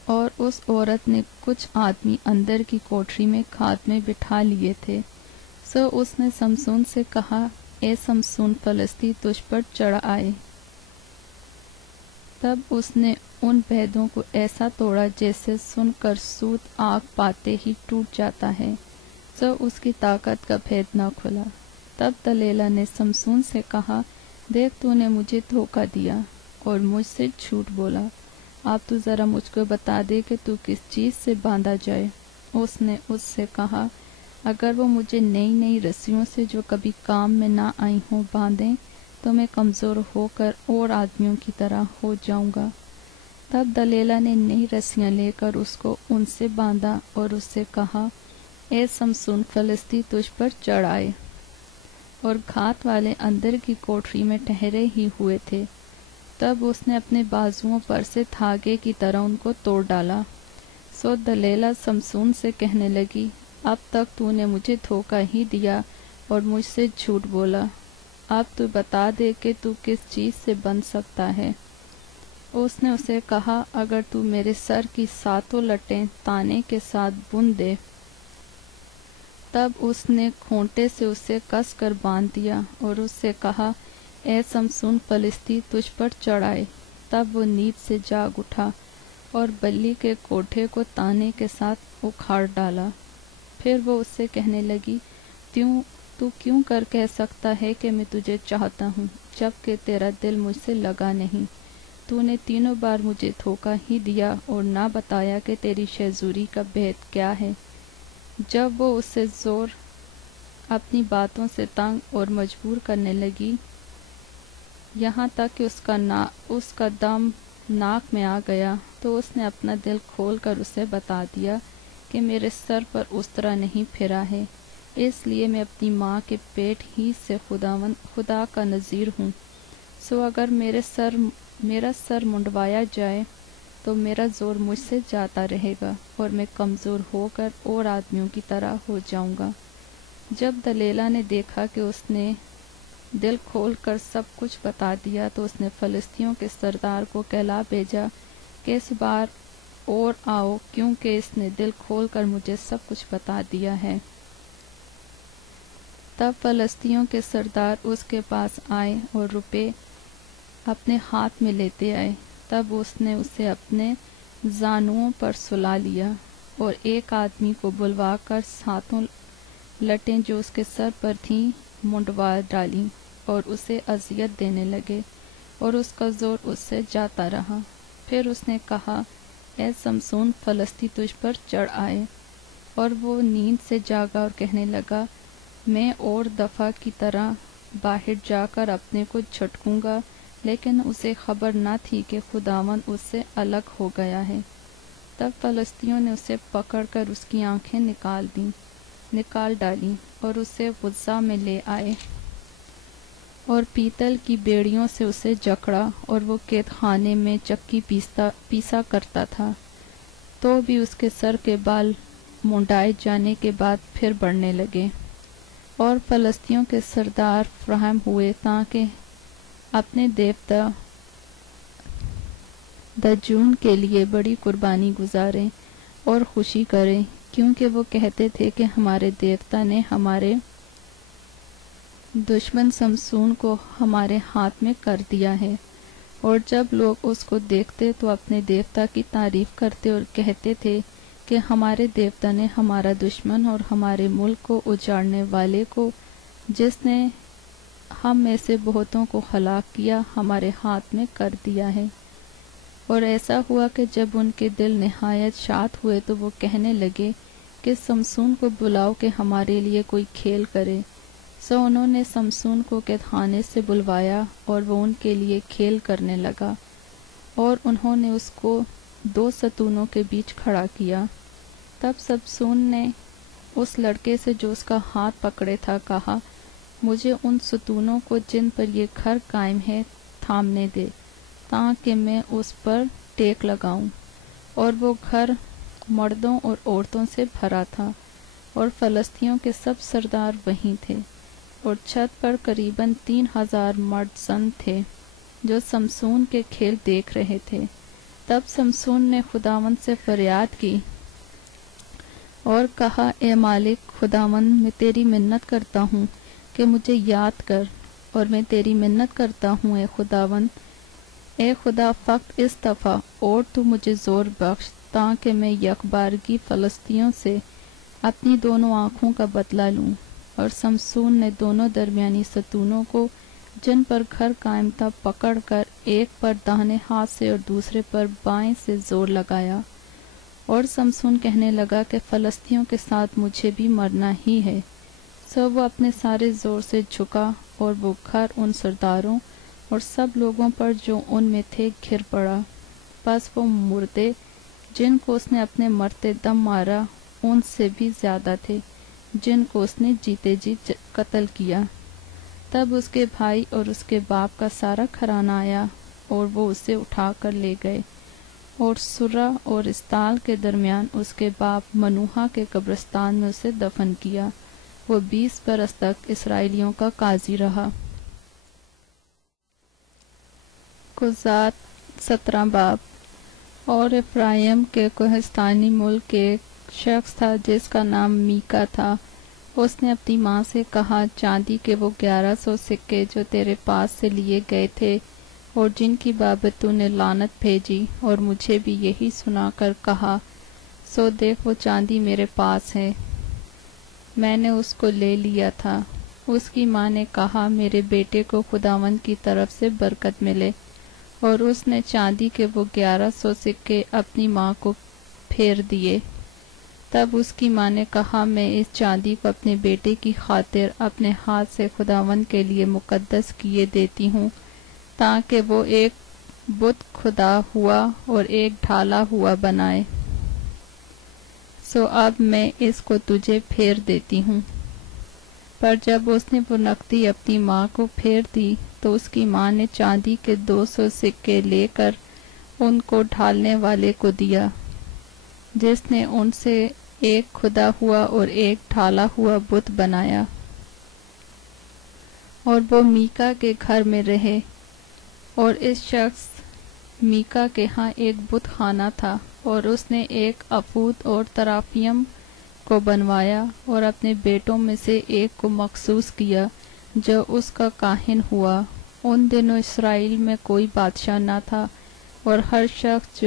اور اس عورت نے کچھ آدمی اندر کی کوٹری میں کھاد میں بٹھا لیے تھے۔ سو اس نے سمسون سے کہا، اے سمسون، فلسطی تجھ پر چڑھ آئے۔ تب اس نے ان بیدوں کو ایسا توڑا جیسے سن کر سوت آگ پاتے ہی ٹوٹ جاتا ہے، سو اس کی طاقت کا بھید نہ کھلا۔ تب دلیلہ نے سمسون سے کہا، دیکھ تو نے مجھے دھوکہ دیا اور مجھ سے جھوٹ بولا، اب تو ذرا مجھ کو بتا دے کہ تو کس چیز سے باندھا جائے۔ اس نے اس سے کہا، اگر وہ مجھے نئی نئی رسیوں سے جو کبھی کام میں نہ آئی ہوں باندھیں تو میں کمزور ہو کر اور آدمیوں کی طرح ہو جاؤں گا۔ تب دلیلہ نے نئی رسیاں لے کر اس کو ان سے باندھا اور اس سے کہا، اے سمسون، فلسطی تجھ پر چڑھ آئے۔ اور گھات والے اندر کی کوٹری میں ٹھہرے ہی ہوئے تھے۔ تب اس نے اپنے بازوؤں پر سے دھاگے کی طرح ان کو توڑ ڈالا۔ سو دلیلہ سمسون سے کہنے لگی، اب تک تو نے مجھے دھوکہ ہی دیا اور مجھ سے جھوٹ بولا، اب تو بتا دے کہ تو کس چیز سے بن سکتا ہے۔ اس نے اسے کہا، اگر تو میرے سر کی 7 لٹیں تانے کے ساتھ بن دے۔ تب اس نے کھونٹے سے اسے کس کر باندھ دیا اور اس سے کہا، اے سمسون، فلسطی تجھ پر چڑھ آئے۔ تب وہ نیند سے جاگ اٹھا اور بلی کے کوٹھے کو تانے کے ساتھ اکھاڑ ڈالا۔ پھر وہ اس سے کہنے لگی، تو کیوں کر کہہ سکتا ہے کہ میں تجھے چاہتا ہوں جبکہ تیرا دل مجھ سے لگا نہیں؟ تو نے 3 بار مجھے دھوکہ ہی دیا اور نہ بتایا کہ تیری شیزوری کا بھید کیا ہے۔ جب وہ اس سے زور اپنی باتوں سے تنگ اور مجبور کرنے لگی، یہاں تک کہ اس کا دم ناک میں آ گیا، تو اس نے اپنا دل کھول کر اسے بتا دیا کہ میرے سر پر اس طرح نہیں پھرا ہے، اس لیے میں اپنی ماں کے پیٹ ہی سے خدا کا نذیر ہوں۔ سو اگر میرا سر منڈوایا جائے تو میرا زور مجھ سے جاتا رہے گا اور میں کمزور ہو کر اور آدمیوں کی طرح ہو جاؤں گا۔ جب دلیلہ نے دیکھا کہ اس نے دل کھول کر سب کچھ بتا دیا تو اس نے فلسطینیوں کے سردار کو کہلا بھیجا کہ اس بار اور آؤ، کیونکہ اس نے دل کھول کر مجھے سب کچھ بتا دیا ہے۔ تب فلسطینیوں کے سردار اس کے پاس آئے اور روپے اپنے ہاتھ میں لیتے آئے۔ تب اس نے اسے اپنے زانوؤں پر سلا لیا اور ایک آدمی کو بلوا کر 7 لٹیں جو اس کے سر پر تھیں منڈوا ڈالیں اور اسے اذیت دینے لگے، اور اس کا زور اس سے جاتا رہا۔ پھر اس نے کہا، اے سمسون، فلسطی تجھ پر چڑھ آئے۔ اور وہ نیند سے جاگا اور کہنے لگا، میں اور دفعہ کی طرح باہر جا کر اپنے کو جھٹکوں گا، لیکن اسے خبر نہ تھی کہ خداوند اس سے الگ ہو گیا ہے۔ تب فلسطینیوں نے اسے پکڑ کر اس کی آنکھیں نکال ڈالیں اور اسے غزہ میں لے آئے اور پیتل کی بیڑیوں سے اسے جکڑا، اور وہ قید خانے میں چکی پیسا کرتا تھا، تو بھی اس کے سر کے بال منڈائے جانے کے بعد پھر بڑھنے لگے۔ اور فلسطینیوں کے سردار فراہم ہوئے تاکہ اپنے دیوتا دجون کے لیے بڑی قربانی گزاریں اور خوشی کریں، کیونکہ وہ کہتے تھے کہ ہمارے دیوتا نے ہمارے دشمن سمسون کو ہمارے ہاتھ میں کر دیا ہے۔ اور جب لوگ اس کو دیکھتے تو اپنے دیوتا کی تعریف کرتے اور کہتے تھے کہ ہمارے دیوتا نے ہمارا دشمن اور ہمارے ملک کو اجاڑنے والے کو، جس نے ہم میں سے بہتوں کو ہلاک کیا ہمارے ہاتھ میں کر دیا ہے۔ اور ایسا ہوا کہ جب ان کے دل نہایت شاد ہوئے تو وہ کہنے لگے کہ سمسون کو بلاؤ کہ ہمارے لیے کوئی کھیل کرے۔ سو انہوں نے سمسون کو قید خانے سے بلوایا اور وہ ان کے لیے کھیل کرنے لگا، اور انہوں نے اس کو 2 ستونوں کے بیچ کھڑا کیا۔ تب سمسون نے اس لڑکے سے جو اس کا ہاتھ پکڑے تھا کہا، مجھے ان ستونوں کو جن پر یہ گھر قائم ہے تھامنے دے، تاکہ میں اس پر ٹیک لگاؤں۔ اور وہ گھر مردوں اور عورتوں سے بھرا تھا، اور فلسطینیوں کے سب سردار وہیں تھے، اور چھت پر قریباً 3000 مرد زن تھے جو سمسون کے کھیل دیکھ رہے تھے۔ تب سمسون نے خداوند سے فریاد کی اور کہا، اے مالک خداوند، میں تیری منت کرتا ہوں کہ مجھے یاد کر، اور میں تیری منت کرتا ہوں اے خداوند، اے خدا، فقط اس دفعہ اور تو مجھے زور بخش، تاکہ میں یکبارگی فلسطینیوں سے اپنی دونوں آنکھوں کا بدلہ لوں۔ اور سمسون نے دونوں درمیانی ستونوں کو جن پر گھر قائم تھا پکڑ کر ایک پر داہنے ہاتھ سے اور دوسرے پر بائیں سے زور لگایا، اور سمسون کہنے لگا کہ فلسطینیوں کے ساتھ مجھے بھی مرنا ہی ہے۔ سو وہ اپنے سارے زور سے جھکا، اور وہ گھر ان سرداروں اور سب لوگوں پر جو ان میں تھے گر پڑا۔ پس وہ مردے جن کو اس نے اپنے مرتے دم مارا ان سے بھی زیادہ تھے جن کو اس نے جیتے جی قتل کیا۔ تب اس کے بھائی اور اس کے باپ کا سارا گھرانہ آیا، اور وہ اسے اٹھا کر لے گئے، اور سرہ اور استال کے درمیان اس کے باپ منوہا کے قبرستان میں اسے دفن کیا۔ وہ 20 برس تک اسرائیلیوں کا قاضی رہا۔ قضات 17 باب۔ اور افرائیم کے کوہستانی ملک کے ایک شخص تھا جس کا نام میکا تھا۔ اس نے اپنی ماں سے کہا، چاندی کے وہ 1100 سکے جو تیرے پاس سے لیے گئے تھے اور جن کی بابت تو نے لعنت بھیجی اور مجھے بھی یہی سنا کر کہا، سو دیکھ وہ چاندی میرے پاس ہے، میں نے اس کو لے لیا تھا۔ اس کی ماں نے کہا، میرے بیٹے کو خداوند کی طرف سے برکت ملے، اور اس نے چاندی کے وہ 1100 سکے اپنی ماں کو پھیر دیے۔ تب اس کی ماں نے کہا، میں اس چاندی کو اپنے بیٹے کی خاطر اپنے ہاتھ سے خداوند کے لیے مقدس کیے دیتی ہوں، تاکہ وہ ایک بت کھدا ہوا اور ایک ڈھالا ہوا بنائے۔ سو اب میں اس کو تجھے پھیر دیتی ہوں۔ پر جب اس نے وہ نقدی اپنی ماں کو پھیر دی تو اس کی ماں نے چاندی کے 200 سکے لے کر ان کو ڈھالنے والے کو دیا، جس نے ان سے ایک کھدا ہوا اور ایک ڈھالا ہوا بت بنایا۔ اور وہ میکا کے گھر میں رہے۔ اور اس شخص میکا کے ہاں ایک بت خانہ تھا، اور اس نے ایک افود اور ترافیم کو بنوایا، اور اپنے بیٹوں میں سے ایک کو مخصوص کیا جو اس کا کاہن ہوا۔ ان دنوں اسرائیل میں کوئی بادشاہ نہ تھا، اور ہر شخص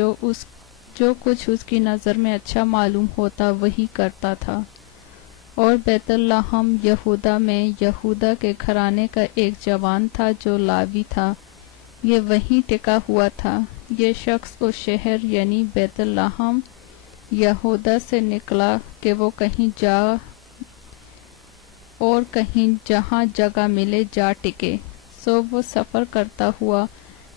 جو کچھ اس کی نظر میں اچھا معلوم ہوتا وہی کرتا تھا۔ اور بیت لحم یہودا میں یہودا کے گھرانے کا ایک جوان تھا جو لاوی تھا، یہ وہیں ٹکا ہوا تھا۔ یہ شخص اس شہر یعنی بیت لحم یہودا سے نکلا کہ وہ کہیں جا اور کہیں جہاں جگہ ملے جا ٹکے۔ سو وہ سفر کرتا ہوا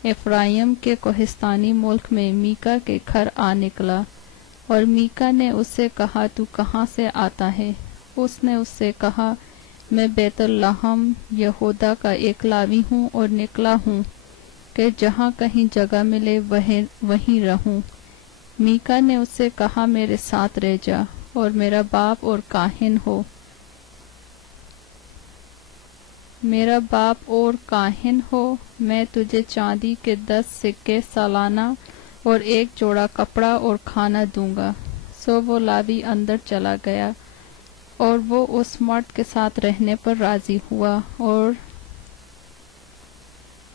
افرائیم کے کوہستانی ملک میں میکا کے گھر آ نکلا۔ اور میکا نے اس سے کہا، تو کہاں سے آتا ہے؟ اس نے اس سے کہا، میں بیت لحم یہودا کا ایک لاوی ہوں اور نکلا ہوں کہ جہاں کہیں جگہ ملے وہیں رہوں۔ میکا نے اس سے کہا، میرے ساتھ رہ جا اور میرا باپ اور کاہن ہو۔ میرا باپ اور کاہن ہو، میں تجھے چاندی کے 10 سکے سالانہ اور ایک جوڑا کپڑا اور کھانا دوں گا۔ سو وہ لاوی اندر چلا گیا، اور وہ اس مرد کے ساتھ رہنے پر راضی ہوا، اور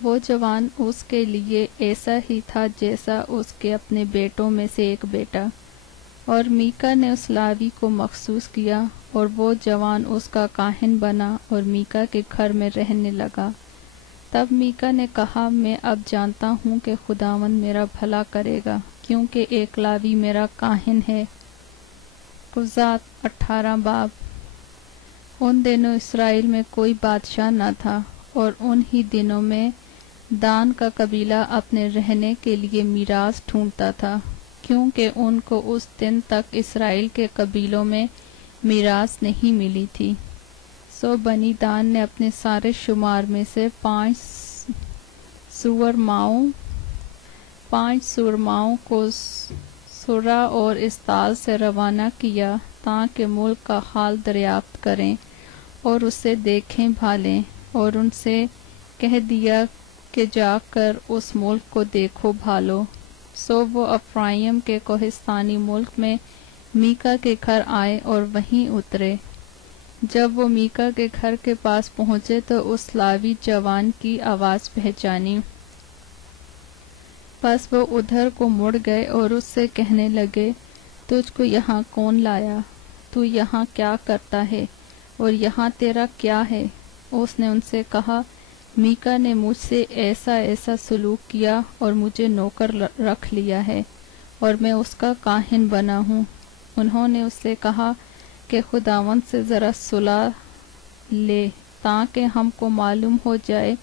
وہ جوان اس کے لیے ایسا ہی تھا جیسا اس کے اپنے بیٹوں میں سے ایک بیٹا۔ اور میکا نے اس لاوی کو مخصوص کیا اور وہ جوان اس کا کاہن بنا اور میکا کے گھر میں رہنے لگا۔ تب میکا نے کہا، میں اب جانتا ہوں کہ خداوند میرا بھلا کرے گا، کیونکہ ایک لاوی میرا کاہن ہے۔ قضات 18 باب۔ ان دنوں اسرائیل میں کوئی بادشاہ نہ تھا، اور ان ہی دنوں میں دان کا قبیلہ اپنے رہنے کے لیے میراث ڈھونڈتا تھا، کیونکہ ان کو اس دن تک اسرائیل کے قبیلوں میں میراث نہیں ملی تھی۔ سو بنی دان نے اپنے سارے شمار میں سے 5 سورماؤں کو سورا اور استال سے روانہ کیا تاکہ ملک کا حال دریافت کریں اور اسے دیکھیں بھالیں، اور ان سے کہہ دیا کہ جا کر اس ملک کو دیکھو بھالو۔ سو وہ افرائیم کے کوہستانی ملک میں میکا کے گھر آئے اور وہیں اترے۔ جب وہ میکا کے گھر کے پاس پہنچے تو اس لاوی جوان کی آواز پہچانی۔ پس وہ ادھر کو مڑ گئے اور اس سے کہنے لگے، تجھ کو یہاں کون لایا؟ تو یہاں کیا کرتا ہے اور یہاں تیرا کیا ہے؟ اس نے ان سے کہا، میکا نے مجھ سے ایسا ایسا سلوک کیا اور مجھے نوکر رکھ لیا ہے اور میں اس کا کاہن بنا ہوں۔ انہوں نے اس سے کہا کہ خداوند سے ذرا صلاح لے تاکہ ہم کو معلوم ہو جائے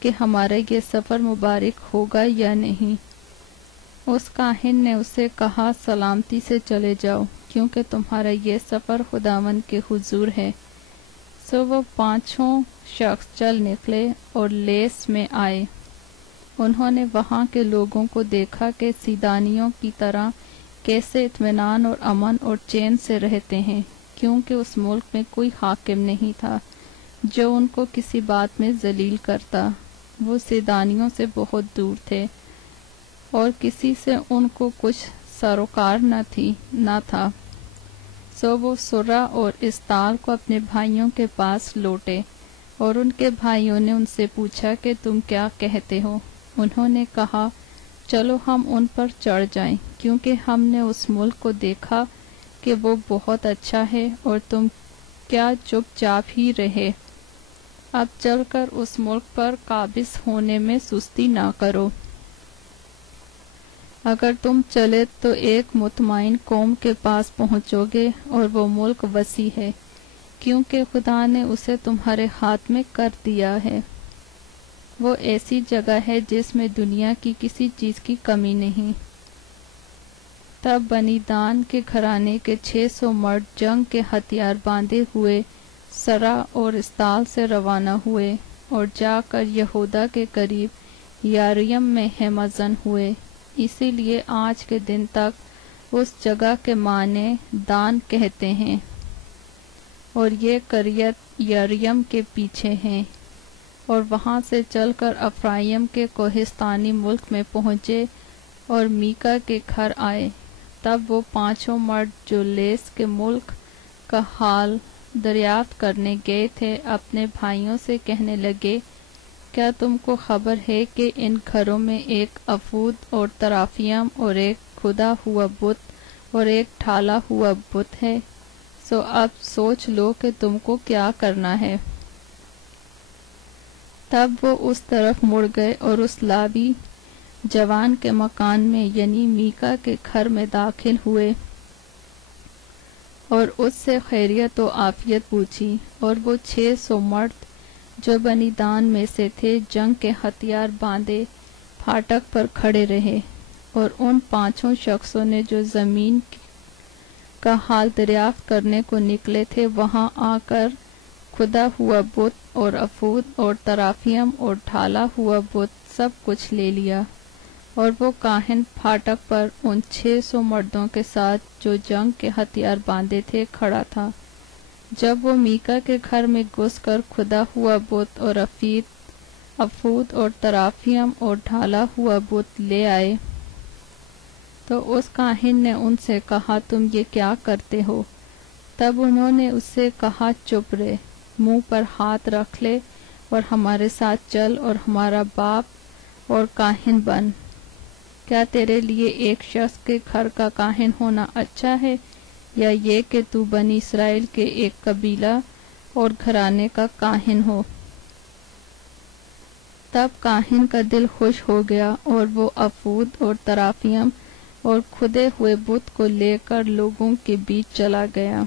کہ ہمارا یہ سفر مبارک ہوگا یا نہیں۔ اس کاہن نے اسے کہا، سلامتی سے چلے جاؤ، کیونکہ تمہارا یہ سفر خداوند کے حضور ہے۔ سو وہ 5 شخص چل نکلے اور لیس میں آئے۔ انہوں نے وہاں کے لوگوں کو دیکھا کہ سیدانیوں کی طرح کیسے اطمینان اور امن اور چین سے رہتے ہیں، کیونکہ اس ملک میں کوئی حاکم نہیں تھا جو ان کو کسی بات میں ذلیل کرتا۔ وہ سیدانیوں سے بہت دور تھے اور کسی سے ان کو کچھ سروکار نہ تھا۔ سو وہ سرا اور استال کو اپنے بھائیوں کے پاس لوٹے، اور ان کے بھائیوں نے ان سے پوچھا کہ تم کیا کہتے ہو؟ انہوں نے کہا، چلو ہم ان پر چڑھ جائیں، کیونکہ ہم نے اس ملک کو دیکھا کہ وہ بہت اچھا ہے، اور تم کیا چپ چاپ ہی رہے؟ اب چل کر اس ملک پر قابض ہونے میں سستی نہ کرو۔ اگر تم چلے تو ایک مطمئن قوم کے پاس پہنچو گے، اور وہ ملک وسیع ہے، کیونکہ خدا نے اسے تمہارے ہاتھ میں کر دیا ہے۔ وہ ایسی جگہ ہے جس میں دنیا کی کسی چیز کی کمی نہیں۔ تب بنی دان کے گھرانے کے 600 مرد جنگ کے ہتھیار باندھے ہوئے سرا اور استال سے روانہ ہوئے، اور جا کر یہودا کے قریب یاریم میں خیمہ زن ہوئے۔ اسی لیے آج کے دن تک اس جگہ کے معنی دان کہتے ہیں، اور یہ قریت یاریم کے پیچھے ہیں۔ اور وہاں سے چل کر افرائیم کے کوہستانی ملک میں پہنچے اور میکا کے گھر آئے۔ تب وہ 5 مرد جو لیس کے ملک کا حال دریافت کرنے گئے تھے اپنے بھائیوں سے کہنے لگے، کیا تم کو خبر ہے کہ ان گھروں میں ایک افود اور ترافیم اور ایک کھدا ہوا بت اور ایک ڈھالا ہوا بت ہے؟ سو اب سوچ لو کہ تم کو کیا کرنا ہے۔ تب وہ اس طرف مڑ گئے اور اس لاوی جوان کے مکان میں یعنی میکا کے گھر میں داخل ہوئے اور اس سے خیریت و عافیت پوچھی۔ اور وہ 600 مرد جو بنی دان میں سے تھے جنگ کے ہتھیار باندھے پھاٹک پر کھڑے رہے، اور ان 5 شخصوں نے جو زمین کا حال دریافت کرنے کو نکلے تھے وہاں آ کر کھدا ہوا بت اور افود اور ترافیم اور ڈھالا ہوا بت سب کچھ لے لیا۔ اور وہ کاہن پھاٹک پر ان 600 مردوں کے ساتھ جو جنگ کے ہتھیار باندھے تھے کھڑا تھا۔ جب وہ میکا کے گھر میں گھس کر کھدا ہوا بت اور افود اور ترافیم اور ڈھالا ہوا بت لے آئے تو اس کاہن نے ان سے کہا، تم یہ کیا کرتے ہو؟ تب انہوں نے اس سے کہا، چپ رہ، منہ پر ہاتھ رکھ لے اور ہمارے ساتھ چل اور ہمارا باپ اور کاہن بن۔ کیا تیرے لیے ایک شخص کے گھر کا کاہن ہونا اچھا ہے، یا یہ کہ تو بنی اسرائیل کے ایک قبیلہ اور گھرانے کا کاہن ہو؟ تب کاہن کا دل خوش ہو گیا، اور وہ افود اور ترافیم اور کھدے ہوئے بت کو لے کر لوگوں کے بیچ چلا گیا۔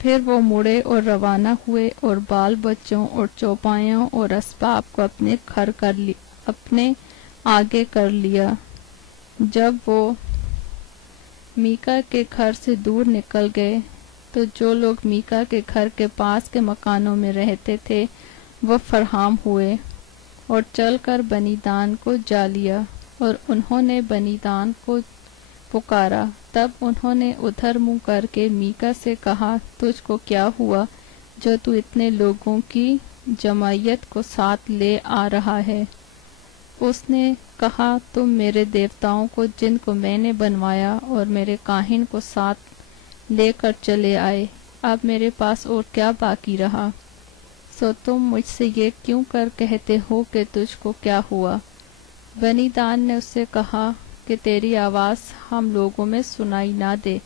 پھر وہ مڑے اور روانہ ہوئے، اور بال بچوں اور چوپایوں اور اسباب کو اپنے آگے کر لیا۔ جب وہ میکا کے گھر سے دور نکل گئے تو جو لوگ میکا کے گھر کے پاس کے مکانوں میں رہتے تھے وہ فرہام ہوئے اور چل کر بنی دان کو جا لیا، اور انہوں نے بنی دان کو پکارا۔ تب انہوں نے ادھر منہ کر کے میکا سے کہا، تجھ کو کیا ہوا جو تو اتنے لوگوں کی جمعیت کو ساتھ لے آ رہا ہے؟ اس نے کہا، تم میرے دیوتاؤں کو جن کو میں نے بنوایا اور میرے کاہن کو ساتھ لے کر چلے آئے، اب میرے پاس اور کیا باقی رہا؟ سو تم مجھ سے یہ کیوں کر کہتے ہو کہ تجھ کو کیا ہوا؟ بنی دان نے اس سے کہا کہ تیری آواز ہم لوگوں میں سنائی نہ دے،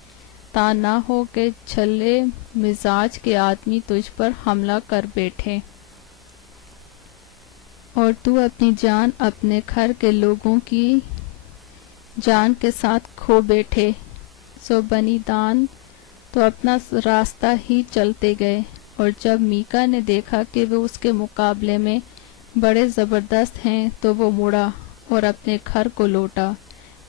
تا نہ ہو کہ چھلے مزاج کے آدمی تجھ پر حملہ کر بیٹھیں اور تو اپنی جان اپنے گھر کے لوگوں کی جان کے ساتھ کھو بیٹھے۔ سو بنی دان تو اپنا راستہ ہی چلتے گئے، اور جب میکا نے دیکھا کہ وہ اس کے مقابلے میں بڑے زبردست ہیں تو وہ مڑا اور اپنے گھر کو لوٹا۔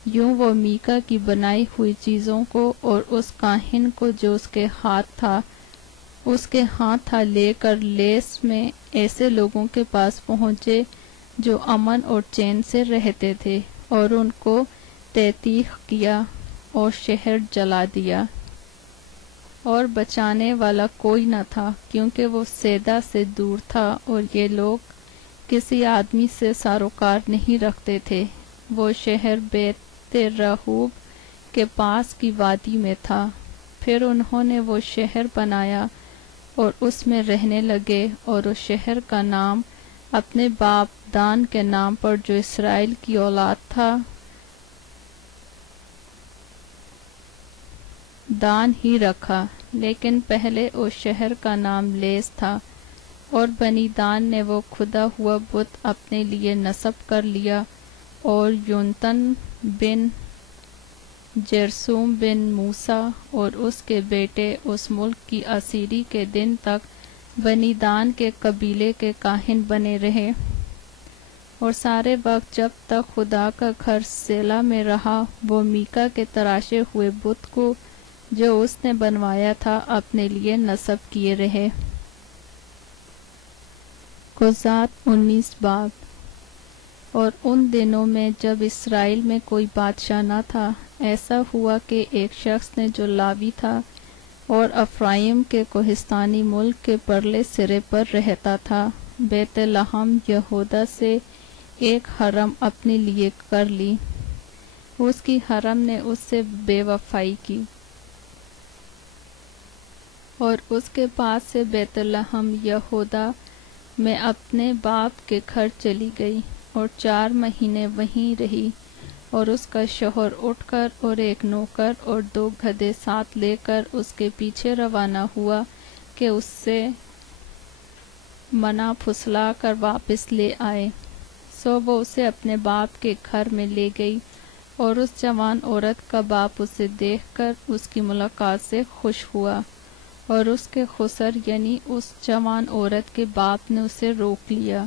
یوں وہ میکا کی بنائی ہوئی چیزوں کو اور اس کاہن کو جو اس کے ہاتھ تھا لے کر لیس میں ایسے لوگوں کے پاس پہنچے جو امن اور چین سے رہتے تھے، اور ان کو تحقیق کیا اور شہر جلا دیا، اور بچانے والا کوئی نہ تھا کیونکہ وہ سیدا سے دور تھا، اور یہ لوگ کسی آدمی سے سروکار نہیں رکھتے تھے۔ وہ شہر بیت رہوب کے پاس کی وادی میں تھا۔ پھر انہوں نے وہ شہر بنایا اور اس میں رہنے لگے، اور اس شہر کا نام اپنے باپ دان کے نام پر جو اسرائیل کی اولاد تھا دان ہی رکھا، لیکن پہلے اس شہر کا نام لیس تھا۔ اور بنی دان نے وہ کھدا ہوا بت اپنے لیے نصب کر لیا، اور یونتن بن جرسوم بن موسیٰ اور اس کے بیٹے اس ملک کی اسیری کے دن تک بنی دان کے قبیلے کے کاہن بنے رہے، اور سارے وقت جب تک خدا کا گھر سیلا میں رہا وہ میکا کے تراشے ہوئے بت کو جو اس نے بنوایا تھا اپنے لیے نصب کیے رہے۔ قضات 19 باب۔ اور ان دنوں میں جب اسرائیل میں کوئی بادشاہ نہ تھا، ایسا ہوا کہ ایک شخص نے جو لاوی تھا اور افرائیم کے کوہستانی ملک کے پرلے سرے پر رہتا تھا، بیت لحم یہودا سے ایک حرم اپنے لیے کر لی۔ اس کی حرم نے اس سے بے وفائی کی، اور اس کے پاس سے بیت لحم یہودا میں اپنے باپ کے گھر چلی گئی، اور 4 مہینے وہیں رہی۔ اور اس کا شوہر اٹھ کر اور ایک نوکر اور 2 گدھے ساتھ لے کر اس کے پیچھے روانہ ہوا کہ اس سے منع پھسلا کر واپس لے آئے۔ سو وہ اسے اپنے باپ کے گھر میں لے گئی، اور اس جوان عورت کا باپ اسے دیکھ کر اس کی ملاقات سے خوش ہوا، اور اس کے خسر یعنی اس جوان عورت کے باپ نے اسے روک لیا،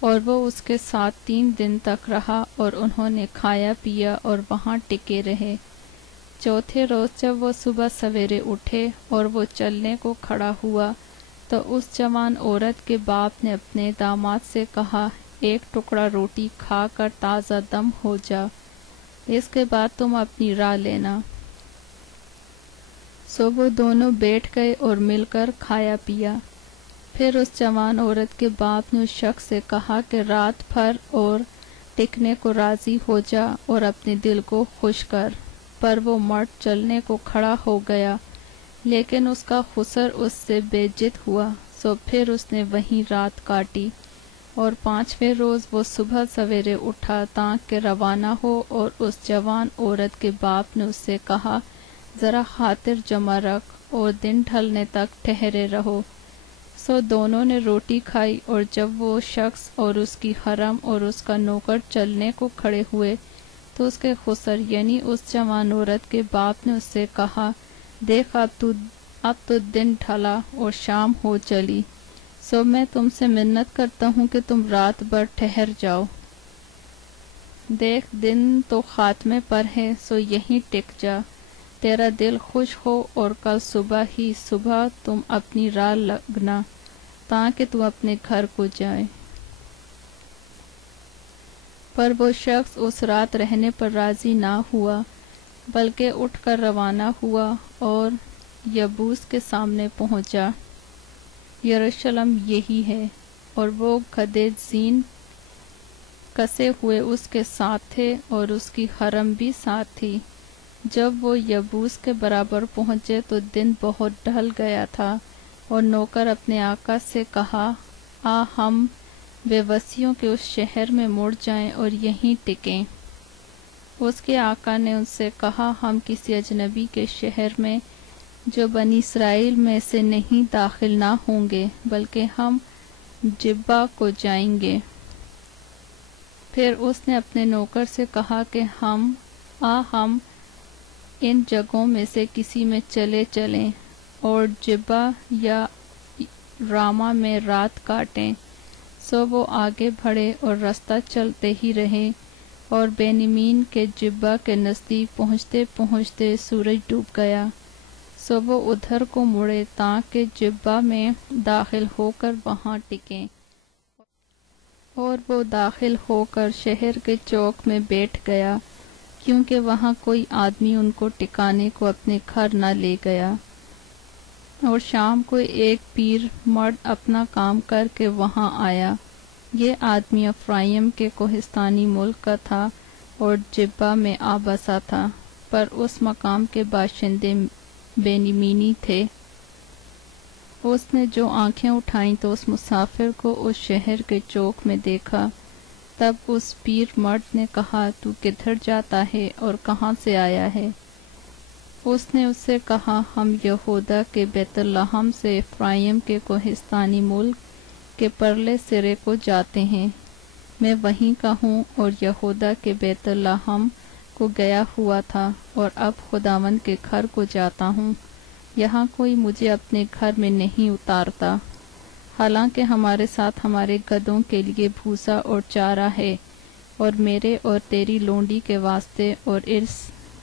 اور وہ اس کے ساتھ 3 دن تک رہا، اور انہوں نے کھایا پیا اور وہاں ٹکے رہے۔ چوتھے روز جب وہ صبح سویرے اٹھے اور وہ چلنے کو کھڑا ہوا تو اس جوان عورت کے باپ نے اپنے داماد سے کہا، ایک ٹکڑا روٹی کھا کر تازہ دم ہو جا، اس کے بعد تم اپنی راہ لینا۔ سو وہ دونوں بیٹھ گئے اور مل کر کھایا پیا۔ پھر اس جوان عورت کے باپ نے اس شخص سے کہا کہ رات بھر اور ٹکنے کو راضی ہو جا اور اپنے دل کو خوش کر۔ پر وہ مرد چلنے کو کھڑا ہو گیا، لیکن اس کا خسر اس سے بے جت ہوا، سو پھر اس نے وہیں رات کاٹی۔ اور 5ویں روز وہ صبح سویرے اٹھا تاکہ روانہ ہو، اور اس جوان عورت کے باپ نے اس سے کہا، ذرا خاطر جمع رکھ اور دن ڈھلنے تک ٹھہرے رہو۔ سو دونوں نے روٹی کھائی، اور جب وہ شخص اور اس کی حرم اور اس کا نوکر چلنے کو کھڑے ہوئے تو اس کے خسر یعنی اس جوان عورت کے باپ نے اس سے کہا، دیکھ اب تو دن ڈھلا اور شام ہو چلی، سو میں تم سے منت کرتا ہوں کہ تم رات بھر ٹھہر جاؤ۔ دیکھ دن تو خاتمے پر ہے، سو یہیں ٹک جا، تیرا دل خوش ہو، اور کل صبح تم اپنی راہ لگنا تاکہ تم اپنے گھر کو جائے۔ پر وہ شخص اس رات رہنے پر راضی نہ ہوا، بلکہ اٹھ کر روانہ ہوا اور یبوس کے سامنے پہنچا۔ یروشلم یہی ہے، اور وہ گدھے زین کسے ہوئے اس کے ساتھ تھے، اور اس کی حرم بھی ساتھ تھی۔ جب وہ یبوس کے برابر پہنچے تو دن بہت ڈھل گیا تھا، اور نوکر اپنے آقا سے کہا، ہم ویوسیوں کے اس شہر میں مڑ جائیں اور یہیں ٹکیں۔ اس کے آقا نے ان سے کہا، ہم کسی اجنبی کے شہر میں جو بنی اسرائیل میں سے نہیں داخل نہ ہوں گے، بلکہ ہم جبہ کو جائیں گے۔ پھر اس نے اپنے نوکر سے کہا کہ ہم ان جگہوں میں سے کسی میں چلے چلیں اور جبہ یا راما میں رات کاٹیں۔ سو وہ آگے بڑھے اور رستہ چلتے ہی رہے، اور بینیمین کے جبہ کے نزدیک پہنچتے پہنچتے سورج ڈوب گیا۔ سو وہ ادھر کو مڑے تاکہ جبہ میں داخل ہو کر وہاں ٹکیں، اور وہ داخل ہو کر شہر کے چوک میں بیٹھ گیا، کیونکہ وہاں کوئی آدمی ان کو ٹکانے کو اپنے گھر نہ لے گیا۔ اور شام کو ایک پیر مرد اپنا کام کر کے وہاں آیا۔ یہ آدمی افرائیم کے کوہستانی ملک کا تھا اور جبہ میں آ بسا تھا، پر اس مقام کے باشندے بینیمینی تھے۔ اس نے جو آنکھیں اٹھائیں تو اس مسافر کو اس شہر کے چوک میں دیکھا۔ تب اس پیر مرد نے کہا، تو کدھر جاتا ہے اور کہاں سے آیا ہے؟ اس نے اس سے کہا، ہم یہودا کے بیت لحم سے افرائیم کے کوہستانی ملک کے پرلے سرے کو جاتے ہیں۔ میں وہیں کا ہوں اور یہودا کے بیت لحم کو گیا ہوا تھا، اور اب خداوند کے گھر کو جاتا ہوں۔ یہاں کوئی مجھے اپنے گھر میں نہیں اتارتا، حالانکہ ہمارے ساتھ ہمارے گدھوں کے لیے بھوسا اور چارہ ہے، اور میرے اور تیری لونڈی کے واسطے اور اس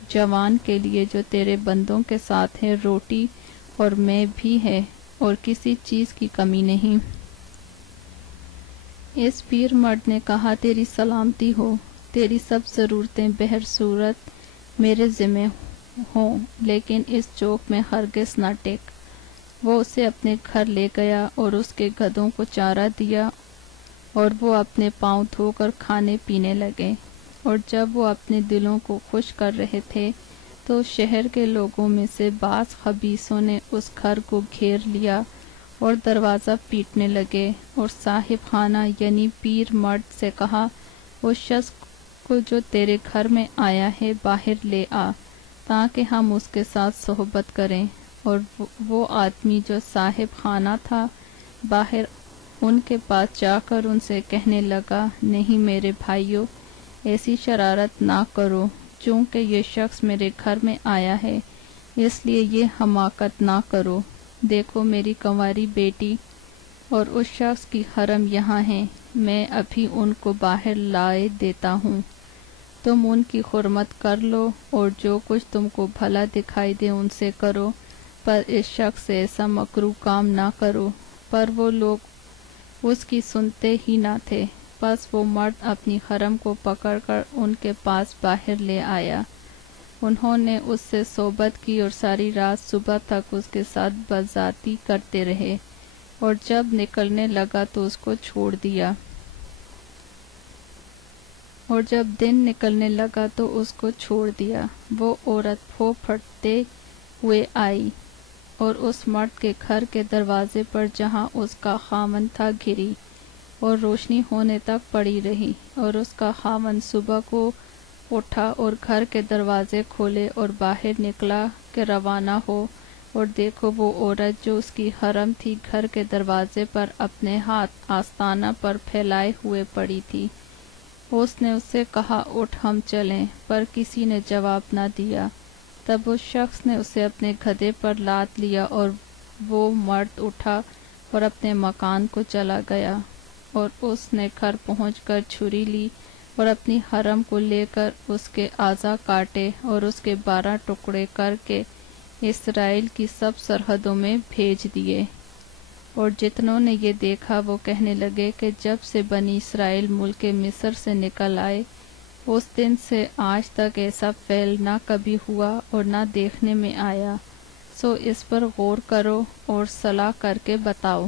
جوان کے لیے جو تیرے بندوں کے ساتھ ہے روٹی اور میں بھی ہے، اور کسی چیز کی کمی نہیں۔ اس پیر مرد نے کہا، تیری سلامتی ہو، تیری سب ضرورتیں بہر صورت میرے ذمہ ہوں، لیکن اس چوک میں ہرگز نہ ٹک۔ وہ اسے اپنے گھر لے گیا اور اس کے گدھوں کو چارہ دیا، اور وہ اپنے پاؤں دھو کر کھانے پینے لگے۔ اور جب وہ اپنے دلوں کو خوش کر رہے تھے تو شہر کے لوگوں میں سے بعض خبیثوں نے اس گھر کو گھیر لیا اور دروازہ پیٹنے لگے، اور صاحب خانہ یعنی پیر مرد سے کہا، اس شخص کو جو تیرے گھر میں آیا ہے باہر لے آ تاکہ ہم اس کے ساتھ صحبت کریں۔ اور وہ آدمی جو صاحب خانہ تھا باہر ان کے پاس جا کر ان سے کہنے لگا، نہیں میرے بھائیو، ایسی شرارت نہ کرو، چونکہ یہ شخص میرے گھر میں آیا ہے، اس لیے یہ حماقت نہ کرو۔ دیکھو میری کنواری بیٹی اور اس شخص کی حرم یہاں ہے، میں ابھی ان کو باہر لائے دیتا ہوں، تم ان کی حرمت کر لو اور جو کچھ تم کو بھلا دکھائی دے ان سے کرو، پر اس شخص سے ایسا مکروہ کام نہ کرو۔ پر وہ لوگ اس کی سنتے ہی نہ تھے۔ پس وہ مرد اپنی حرم کو پکڑ کر ان کے پاس باہر لے آیا۔ انہوں نے اس سے صحبت کی اور ساری رات صبح تک اس کے ساتھ بزاتی کرتے رہے، اور جب نکلنے لگا تو اس کو چھوڑ دیا۔ اور جب دن نکلنے لگا تو اس کو چھوڑ دیا۔ وہ عورت پھو پھٹتے ہوئے آئی اور اس مرد کے گھر کے دروازے پر جہاں اس کا خاوند تھا گری، اور روشنی ہونے تک پڑی رہی، اور اس کا خاوند صبح کو اٹھا اور گھر کے دروازے کھولے اور باہر نکلا کہ روانہ ہو، اور دیکھو وہ عورت جو اس کی حرم تھی گھر کے دروازے پر اپنے ہاتھ آستانہ پر پھیلائے ہوئے پڑی تھی۔ اس نے اس سے کہا، اٹھ ہم چلیں، پر کسی نے جواب نہ دیا۔ تب اس شخص نے اسے اپنے گدھے پر لاد لیا اور وہ مرد اٹھا اور اپنے مکان کو چلا گیا، اور اس نے گھر پہنچ کر چھری لی اور اپنی حرم کو لے کر اس کے اعضاء کاٹے اور اس کے 12 ٹکڑے کر کے اسرائیل کی سب سرحدوں میں بھیج دیے۔ اور جتنوں نے یہ دیکھا وہ کہنے لگے کہ جب سے بنی اسرائیل ملک مصر سے نکل آئے اس دن سے آج تک ایسا فعل نہ کبھی ہوا اور نہ دیکھنے میں آیا، سو اس پر غور کرو اور صلاح کر کے بتاؤ۔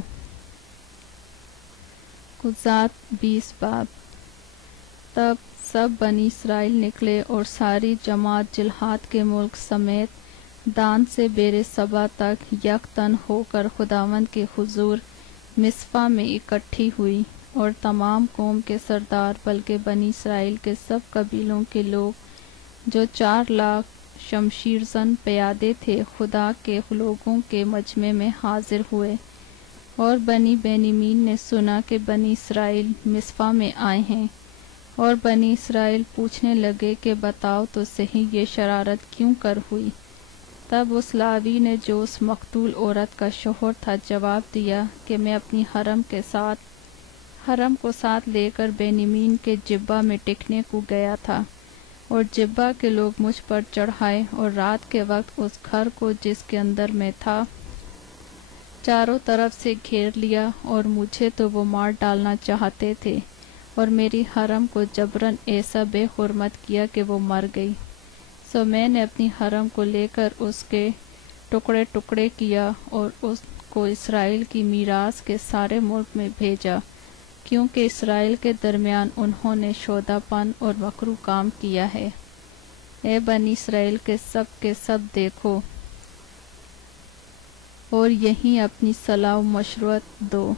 قضات 20 باب۔ تب سب بنی اسرائیل نکلے اور ساری جماعت جلحاد کے ملک سمیت دان سے بیر سبا تک یک تن ہو کر خداوند کے حضور مصپا میں اکٹھی ہوئی، اور تمام قوم کے سردار بلکہ بنی اسرائیل کے سب قبیلوں کے لوگ جو 4 لاکھ شمشیر زن پیادے تھے خدا کے لوگوں کے مجمع میں حاضر ہوئے۔ اور بنی بنیامین نے سنا کہ بنی اسرائیل مصپا میں آئے ہیں، اور بنی اسرائیل پوچھنے لگے کہ بتاؤ تو صحیح یہ شرارت کیوں کر ہوئی۔ تب اس لاوی نے جو اس مقتول عورت کا شوہر تھا جواب دیا کہ میں اپنی حرم کو ساتھ لے کر بنیامین کے جبہ میں ٹکنے کو گیا تھا، اور جبہ کے لوگ مجھ پر چڑھائے اور رات کے وقت اس گھر کو جس کے اندر میں تھا چاروں طرف سے گھیر لیا، اور مجھے تو وہ مار ڈالنا چاہتے تھے، اور میری حرم کو جبراً ایسا بے حرمت کیا کہ وہ مر گئی۔ سو میں نے اپنی حرم کو لے کر اس کے ٹکڑے ٹکڑے کیا اور اس کو اسرائیل کی میراث کے سارے ملک میں بھیجا، کیونکہ اسرائیل کے درمیان انہوں نے شودہ پن اور مکروہ کام کیا ہے۔ اے بنی اسرائیل کے سب دیکھو اور یہیں اپنی صلاح و مشورت دو۔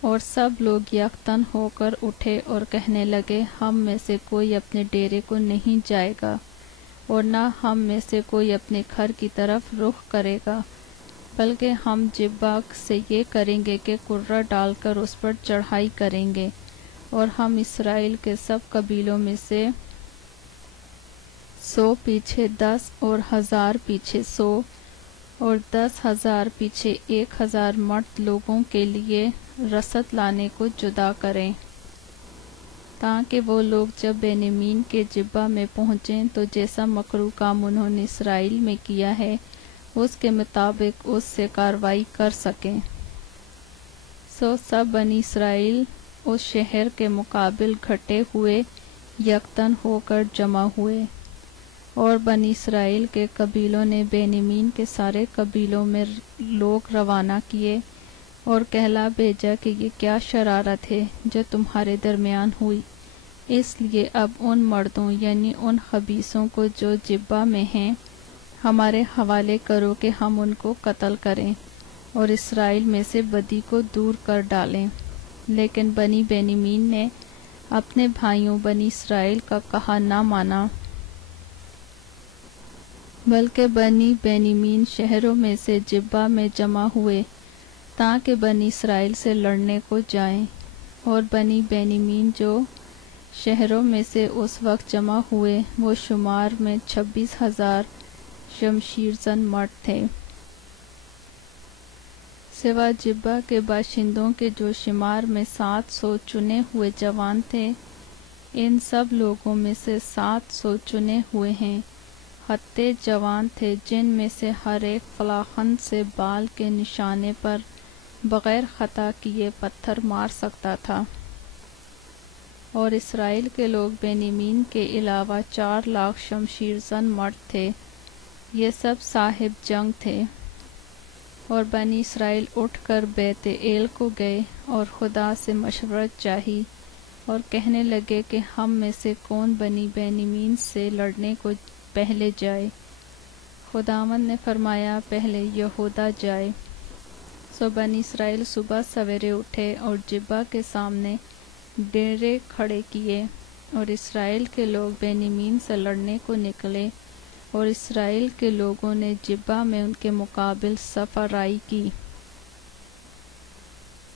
اور سب لوگ یکتن ہو کر اٹھے اور کہنے لگے، ہم میں سے کوئی اپنے ڈیرے کو نہیں جائے گا، اور نہ ہم میں سے کوئی اپنے گھر کی طرف رخ کرے گا، بلکہ ہم جبہ سے یہ کریں گے کہ کرہ ڈال کر اس پر چڑھائی کریں گے، اور ہم اسرائیل کے سب قبیلوں میں سے 100 پیچھے 10 اور 1000 پیچھے 100 اور 10,000 پیچھے 1000 مرد لوگوں کے لیے رسد لانے کو جدا کریں، تاکہ وہ لوگ جب بنیامین کے جبہ میں پہنچیں تو جیسا مکروہ کام انہوں نے اسرائیل میں کیا ہے اس کے مطابق اس سے کارروائی کر سکیں۔ سو سب بنی اسرائیل اس شہر کے مقابل گھٹے ہوئے یکتن ہو کر جمع ہوئے، اور بنی اسرائیل کے قبیلوں نے بنیامین کے سارے قبیلوں میں لوگ روانہ کیے اور کہلا بھیجا کہ یہ کیا شرارت ہے جو تمہارے درمیان ہوئی، اس لیے اب ان مردوں یعنی ان خبیثوں کو جو جبہ میں ہیں ہمارے حوالے کرو کہ ہم ان کو قتل کریں اور اسرائیل میں سے بدی کو دور کر ڈالیں۔ لیکن بنی بنیامین نے اپنے بھائیوں بنی اسرائیل کا کہا نہ مانا، بلکہ بنی بنیامین شہروں میں سے جبہ میں جمع ہوئے تاکہ بنی اسرائیل سے لڑنے کو جائیں، اور بنی بنیامین جو شہروں میں سے اس وقت جمع ہوئے وہ شمار میں 26,000 شمشیر زن مرد تھے، سوا جبہ کے باشندوں کے جو شمار میں 700 چنے ہوئے جوان تھے۔ ان سب لوگوں میں سے 700 چنے ہوئے ہیں، ہتے جوان تھے جن میں سے ہر ایک فلاخن سے بال کے نشانے پر بغیر خطا کیے پتھر مار سکتا تھا۔ اور اسرائیل کے لوگ بنیامین کے علاوہ 4 لاکھ شمشیر زن مرد تھے، یہ سب صاحب جنگ تھے۔ اور بنی اسرائیل اٹھ کر بیت ایل کو گئے اور خدا سے مشورت چاہی، اور کہنے لگے کہ ہم میں سے کون بنی بنیامین سے لڑنے کو پہلے جائے۔ خداوند نے فرمایا، پہلے یہودا جائے۔ سو بنی اسرائیل صبح سویرے اٹھے اور جبہ کے سامنے ڈیرے کھڑے کیے، اور اسرائیل کے لوگ بینیمین سے لڑنے کو نکلے، اور اسرائیل کے لوگوں نے جبہ میں ان کے مقابل صف آرائی کی۔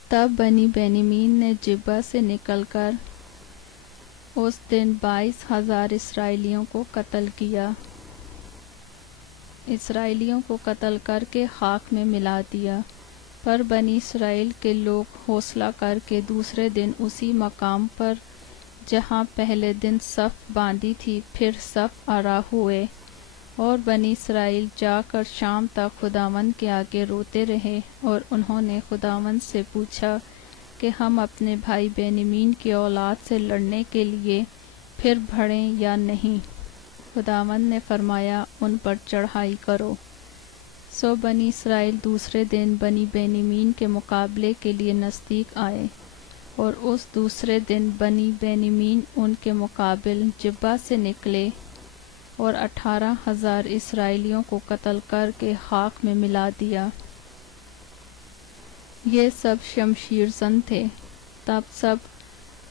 تب بنی بینیمین نے جبہ سے نکل کر اس دن 22,000 اسرائیلیوں کو قتل کر کے خاک میں ملا دیا۔ پر بنی اسرائیل کے لوگ حوصلہ کر کے دوسرے دن اسی مقام پر جہاں پہلے دن صف باندھی تھی پھر صف آرا ہوئے، اور بنی اسرائیل جا کر شام تک خداوند کے آگے روتے رہے، اور انہوں نے خداوند سے پوچھا کہ ہم اپنے بھائی بینیمین کی اولاد سے لڑنے کے لیے پھر بڑھیں یا نہیں۔ خداوند نے فرمایا، ان پر چڑھائی کرو۔ سو بنی اسرائیل دوسرے دن بنی بینیمین کے مقابلے کے لیے نزدیک آئے، اور اس دوسرے دن بنی بینیمین ان کے مقابل جبہ سے نکلے اور 18,000 اسرائیلیوں کو قتل کر کے خاک میں ملا دیا۔ یہ سب شمشیر زن تھے۔ تب سب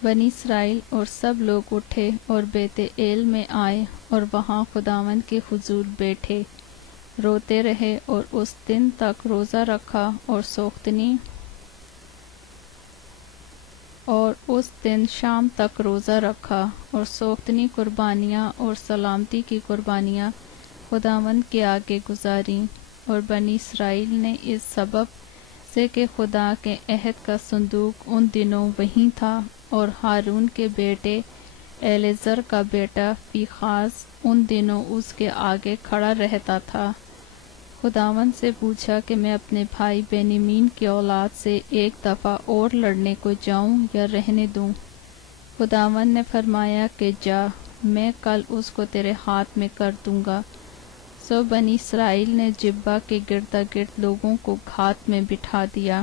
بنی اسرائیل اور سب لوگ اٹھے اور بیت ایل میں آئے اور وہاں خداوند کے حضور بیٹھے، روتے رہے اور اس دن تک روزہ رکھا اور اس دن شام تک روزہ رکھا اور سوختنی قربانیاں اور سلامتی کی قربانیاں خداوند کے آگے گزاریں۔ اور بنی اسرائیل نے اس سبب سے کہ خدا کے عہد کا صندوق ان دنوں وہیں تھا، اور ہارون کے بیٹے ایلیزر کا بیٹا فیخاس ان دنوں اس کے آگے کھڑا رہتا تھا، خداوند سے پوچھا کہ میں اپنے بھائی بینیمین کی اولاد سے ایک دفعہ اور لڑنے کو جاؤں یا رہنے دوں؟ خداوند نے فرمایا کہ جا، میں کل اس کو تیرے ہاتھ میں کر دوں گا۔ سو بنی اسرائیل نے جبہ کے گردا گرد لوگوں کو گھات میں بٹھا دیا،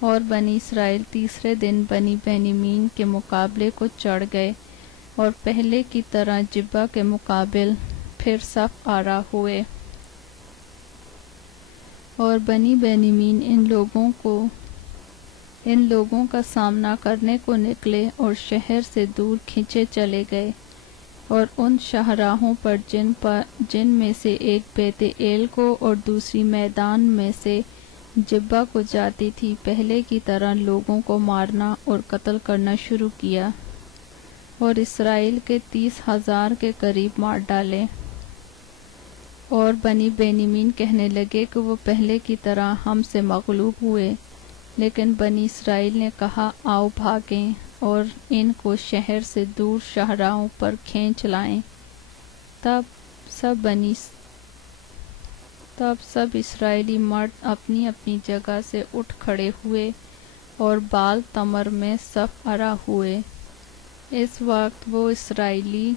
اور بنی اسرائیل تیسرے دن بنی بینیمین کے مقابلے کو چڑھ گئے، اور پہلے کی طرح جبہ کے مقابل پھر صف آرا ہوئے۔ اور بنی بینیمین ان لوگوں کا سامنا کرنے کو نکلے اور شہر سے دور کھینچے چلے گئے، اور ان شاہراہوں پر جن میں سے ایک بیت ایل کو اور دوسری میدان میں سے جبہ کو جاتی تھی، پہلے کی طرح لوگوں کو مارنا اور قتل کرنا شروع کیا، اور اسرائیل کے 30,000 کے قریب مار ڈالے۔ اور بنی بینیمین کہنے لگے کہ وہ پہلے کی طرح ہم سے مغلوب ہوئے، لیکن بنی اسرائیل نے کہا، آؤ بھاگیں اور ان کو شہر سے دور شاہراہوں پر کھینچ لائیں۔ تب سب اسرائیلی مرد اپنی اپنی جگہ سے اٹھ کھڑے ہوئے اور بال تمر میں صف آرا ہوئے۔ اس وقت وہ اسرائیلی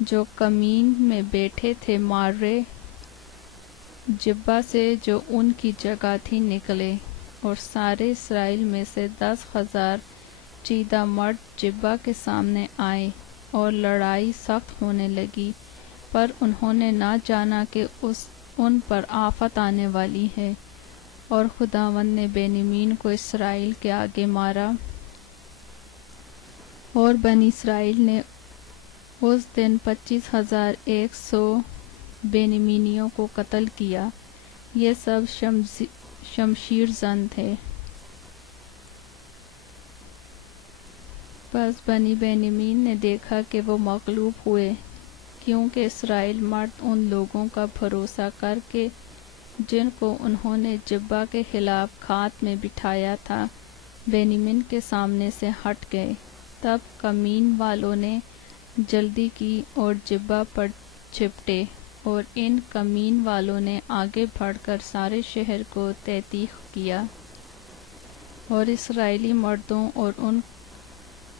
جو کمین میں بیٹھے تھے مارے جبہ سے جو ان کی جگہ تھی نکلے، اور سارے اسرائیل میں سے 10,000 چیدہ مرد جبہ کے سامنے آئے، اور لڑائی سخت ہونے لگی، پر انہوں نے نہ جانا کہ ان پر آفت آنے والی ہے، اور خداوند نے بینیمین کو اسرائیل کے آگے مارا۔ اور بنی اسرائیل نے اس دن 25,100 بینیمینیوں کو قتل کیا، یہ سب شمشیر زن تھے۔ پس بنی بینیمین نے دیکھا کہ وہ مغلوب ہوئے، کیونکہ اسرائیل مرد ان لوگوں کا بھروسہ کر کے جن کو انہوں نے جبہ کے خلاف گھات میں بٹھایا تھا، بینیمین کے سامنے سے ہٹ گئے۔ تب کمین والوں نے جلدی کی اور جبہ پر چپٹے، اور ان کمین والوں نے آگے بڑھ کر سارے شہر کو تحقیق کیا، اور اسرائیلی مردوں اور ان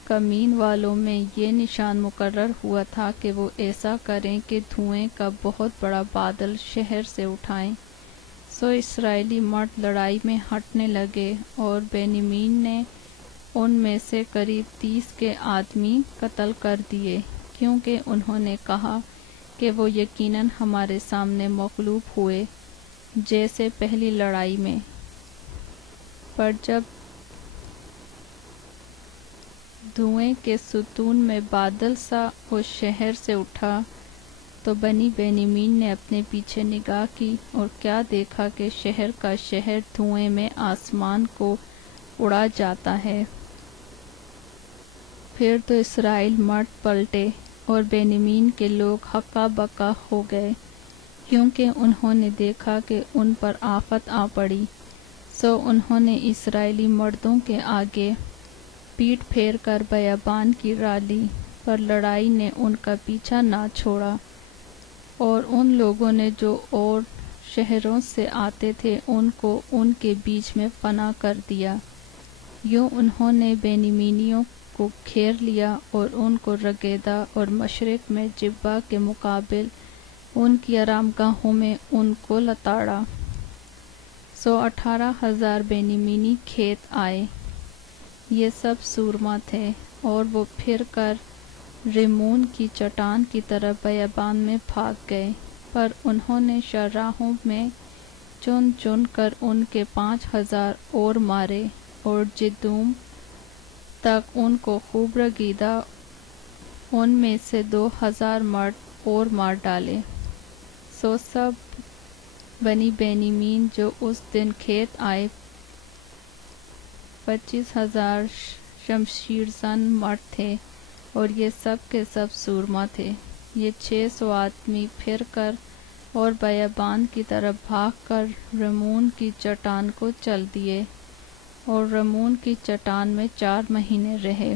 کمین والوں میں یہ نشان مقرر ہوا تھا کہ وہ ایسا کریں کہ دھوئیں کا بہت بڑا بادل شہر سے اٹھائیں۔ سو اسرائیلی مرد لڑائی میں ہٹنے لگے، اور بینیمین نے ان میں سے قریب 30 کے آدمی قتل کر دیے، کیونکہ انہوں نے کہا کہ وہ یقیناً ہمارے سامنے مغلوب ہوئے، جیسے پہلی لڑائی میں۔ پر جب دھوئیں کے ستون میں بادل سا اس شہر سے اٹھا تو بنی بنیامین نے اپنے پیچھے نگاہ کی اور کیا دیکھا کہ شہر کا شہر دھوئیں میں آسمان کو اڑا جاتا ہے۔ پھر تو اسرائیل مرد پلٹے اور بنیامین کے لوگ ہکا بکا ہو گئے، کیونکہ انہوں نے دیکھا کہ ان پر آفت آ پڑی۔ سو انہوں نے اسرائیلی مردوں کے آگے پیٹھ پھیر کر بیابان کی راہ لی، پر لڑائی نے ان کا پیچھا نہ چھوڑا، اور ان لوگوں نے جو اور شہروں سے آتے تھے ان کو ان کے بیچ میں فنا کر دیا۔ یوں انہوں نے بنیامینیوں کو گھیر لیا اور ان کو رگیدہ اور مشرق میں جبہ کے مقابل ان کی آرامگاہوں میں ان کو لتاڑا۔ سو 18,000 بنیامینی کھیت آئے، یہ سب سورما تھے، اور وہ پھر کر ریمون کی چٹان کی طرف بیابان میں بھاگ گئے، پر انہوں نے شرراہوں میں چن چن کر ان کے 5,000 اور مارے، اور جدوم تک ان کو خوب رگیدہ ان میں سے 2,000 مرد اور مار ڈالے۔ سو سب بنی بنیامین جو اس دن کھیت آئے 25,000 شمشیر زن مرد تھے، اور یہ سب کے سب سورما تھے۔ یہ 600 آدمی پھر کر اور بیابان کی طرف بھاگ کر رمون کی چٹان کو چل دیے، اور رمون کی چٹان میں 4 مہینے رہے۔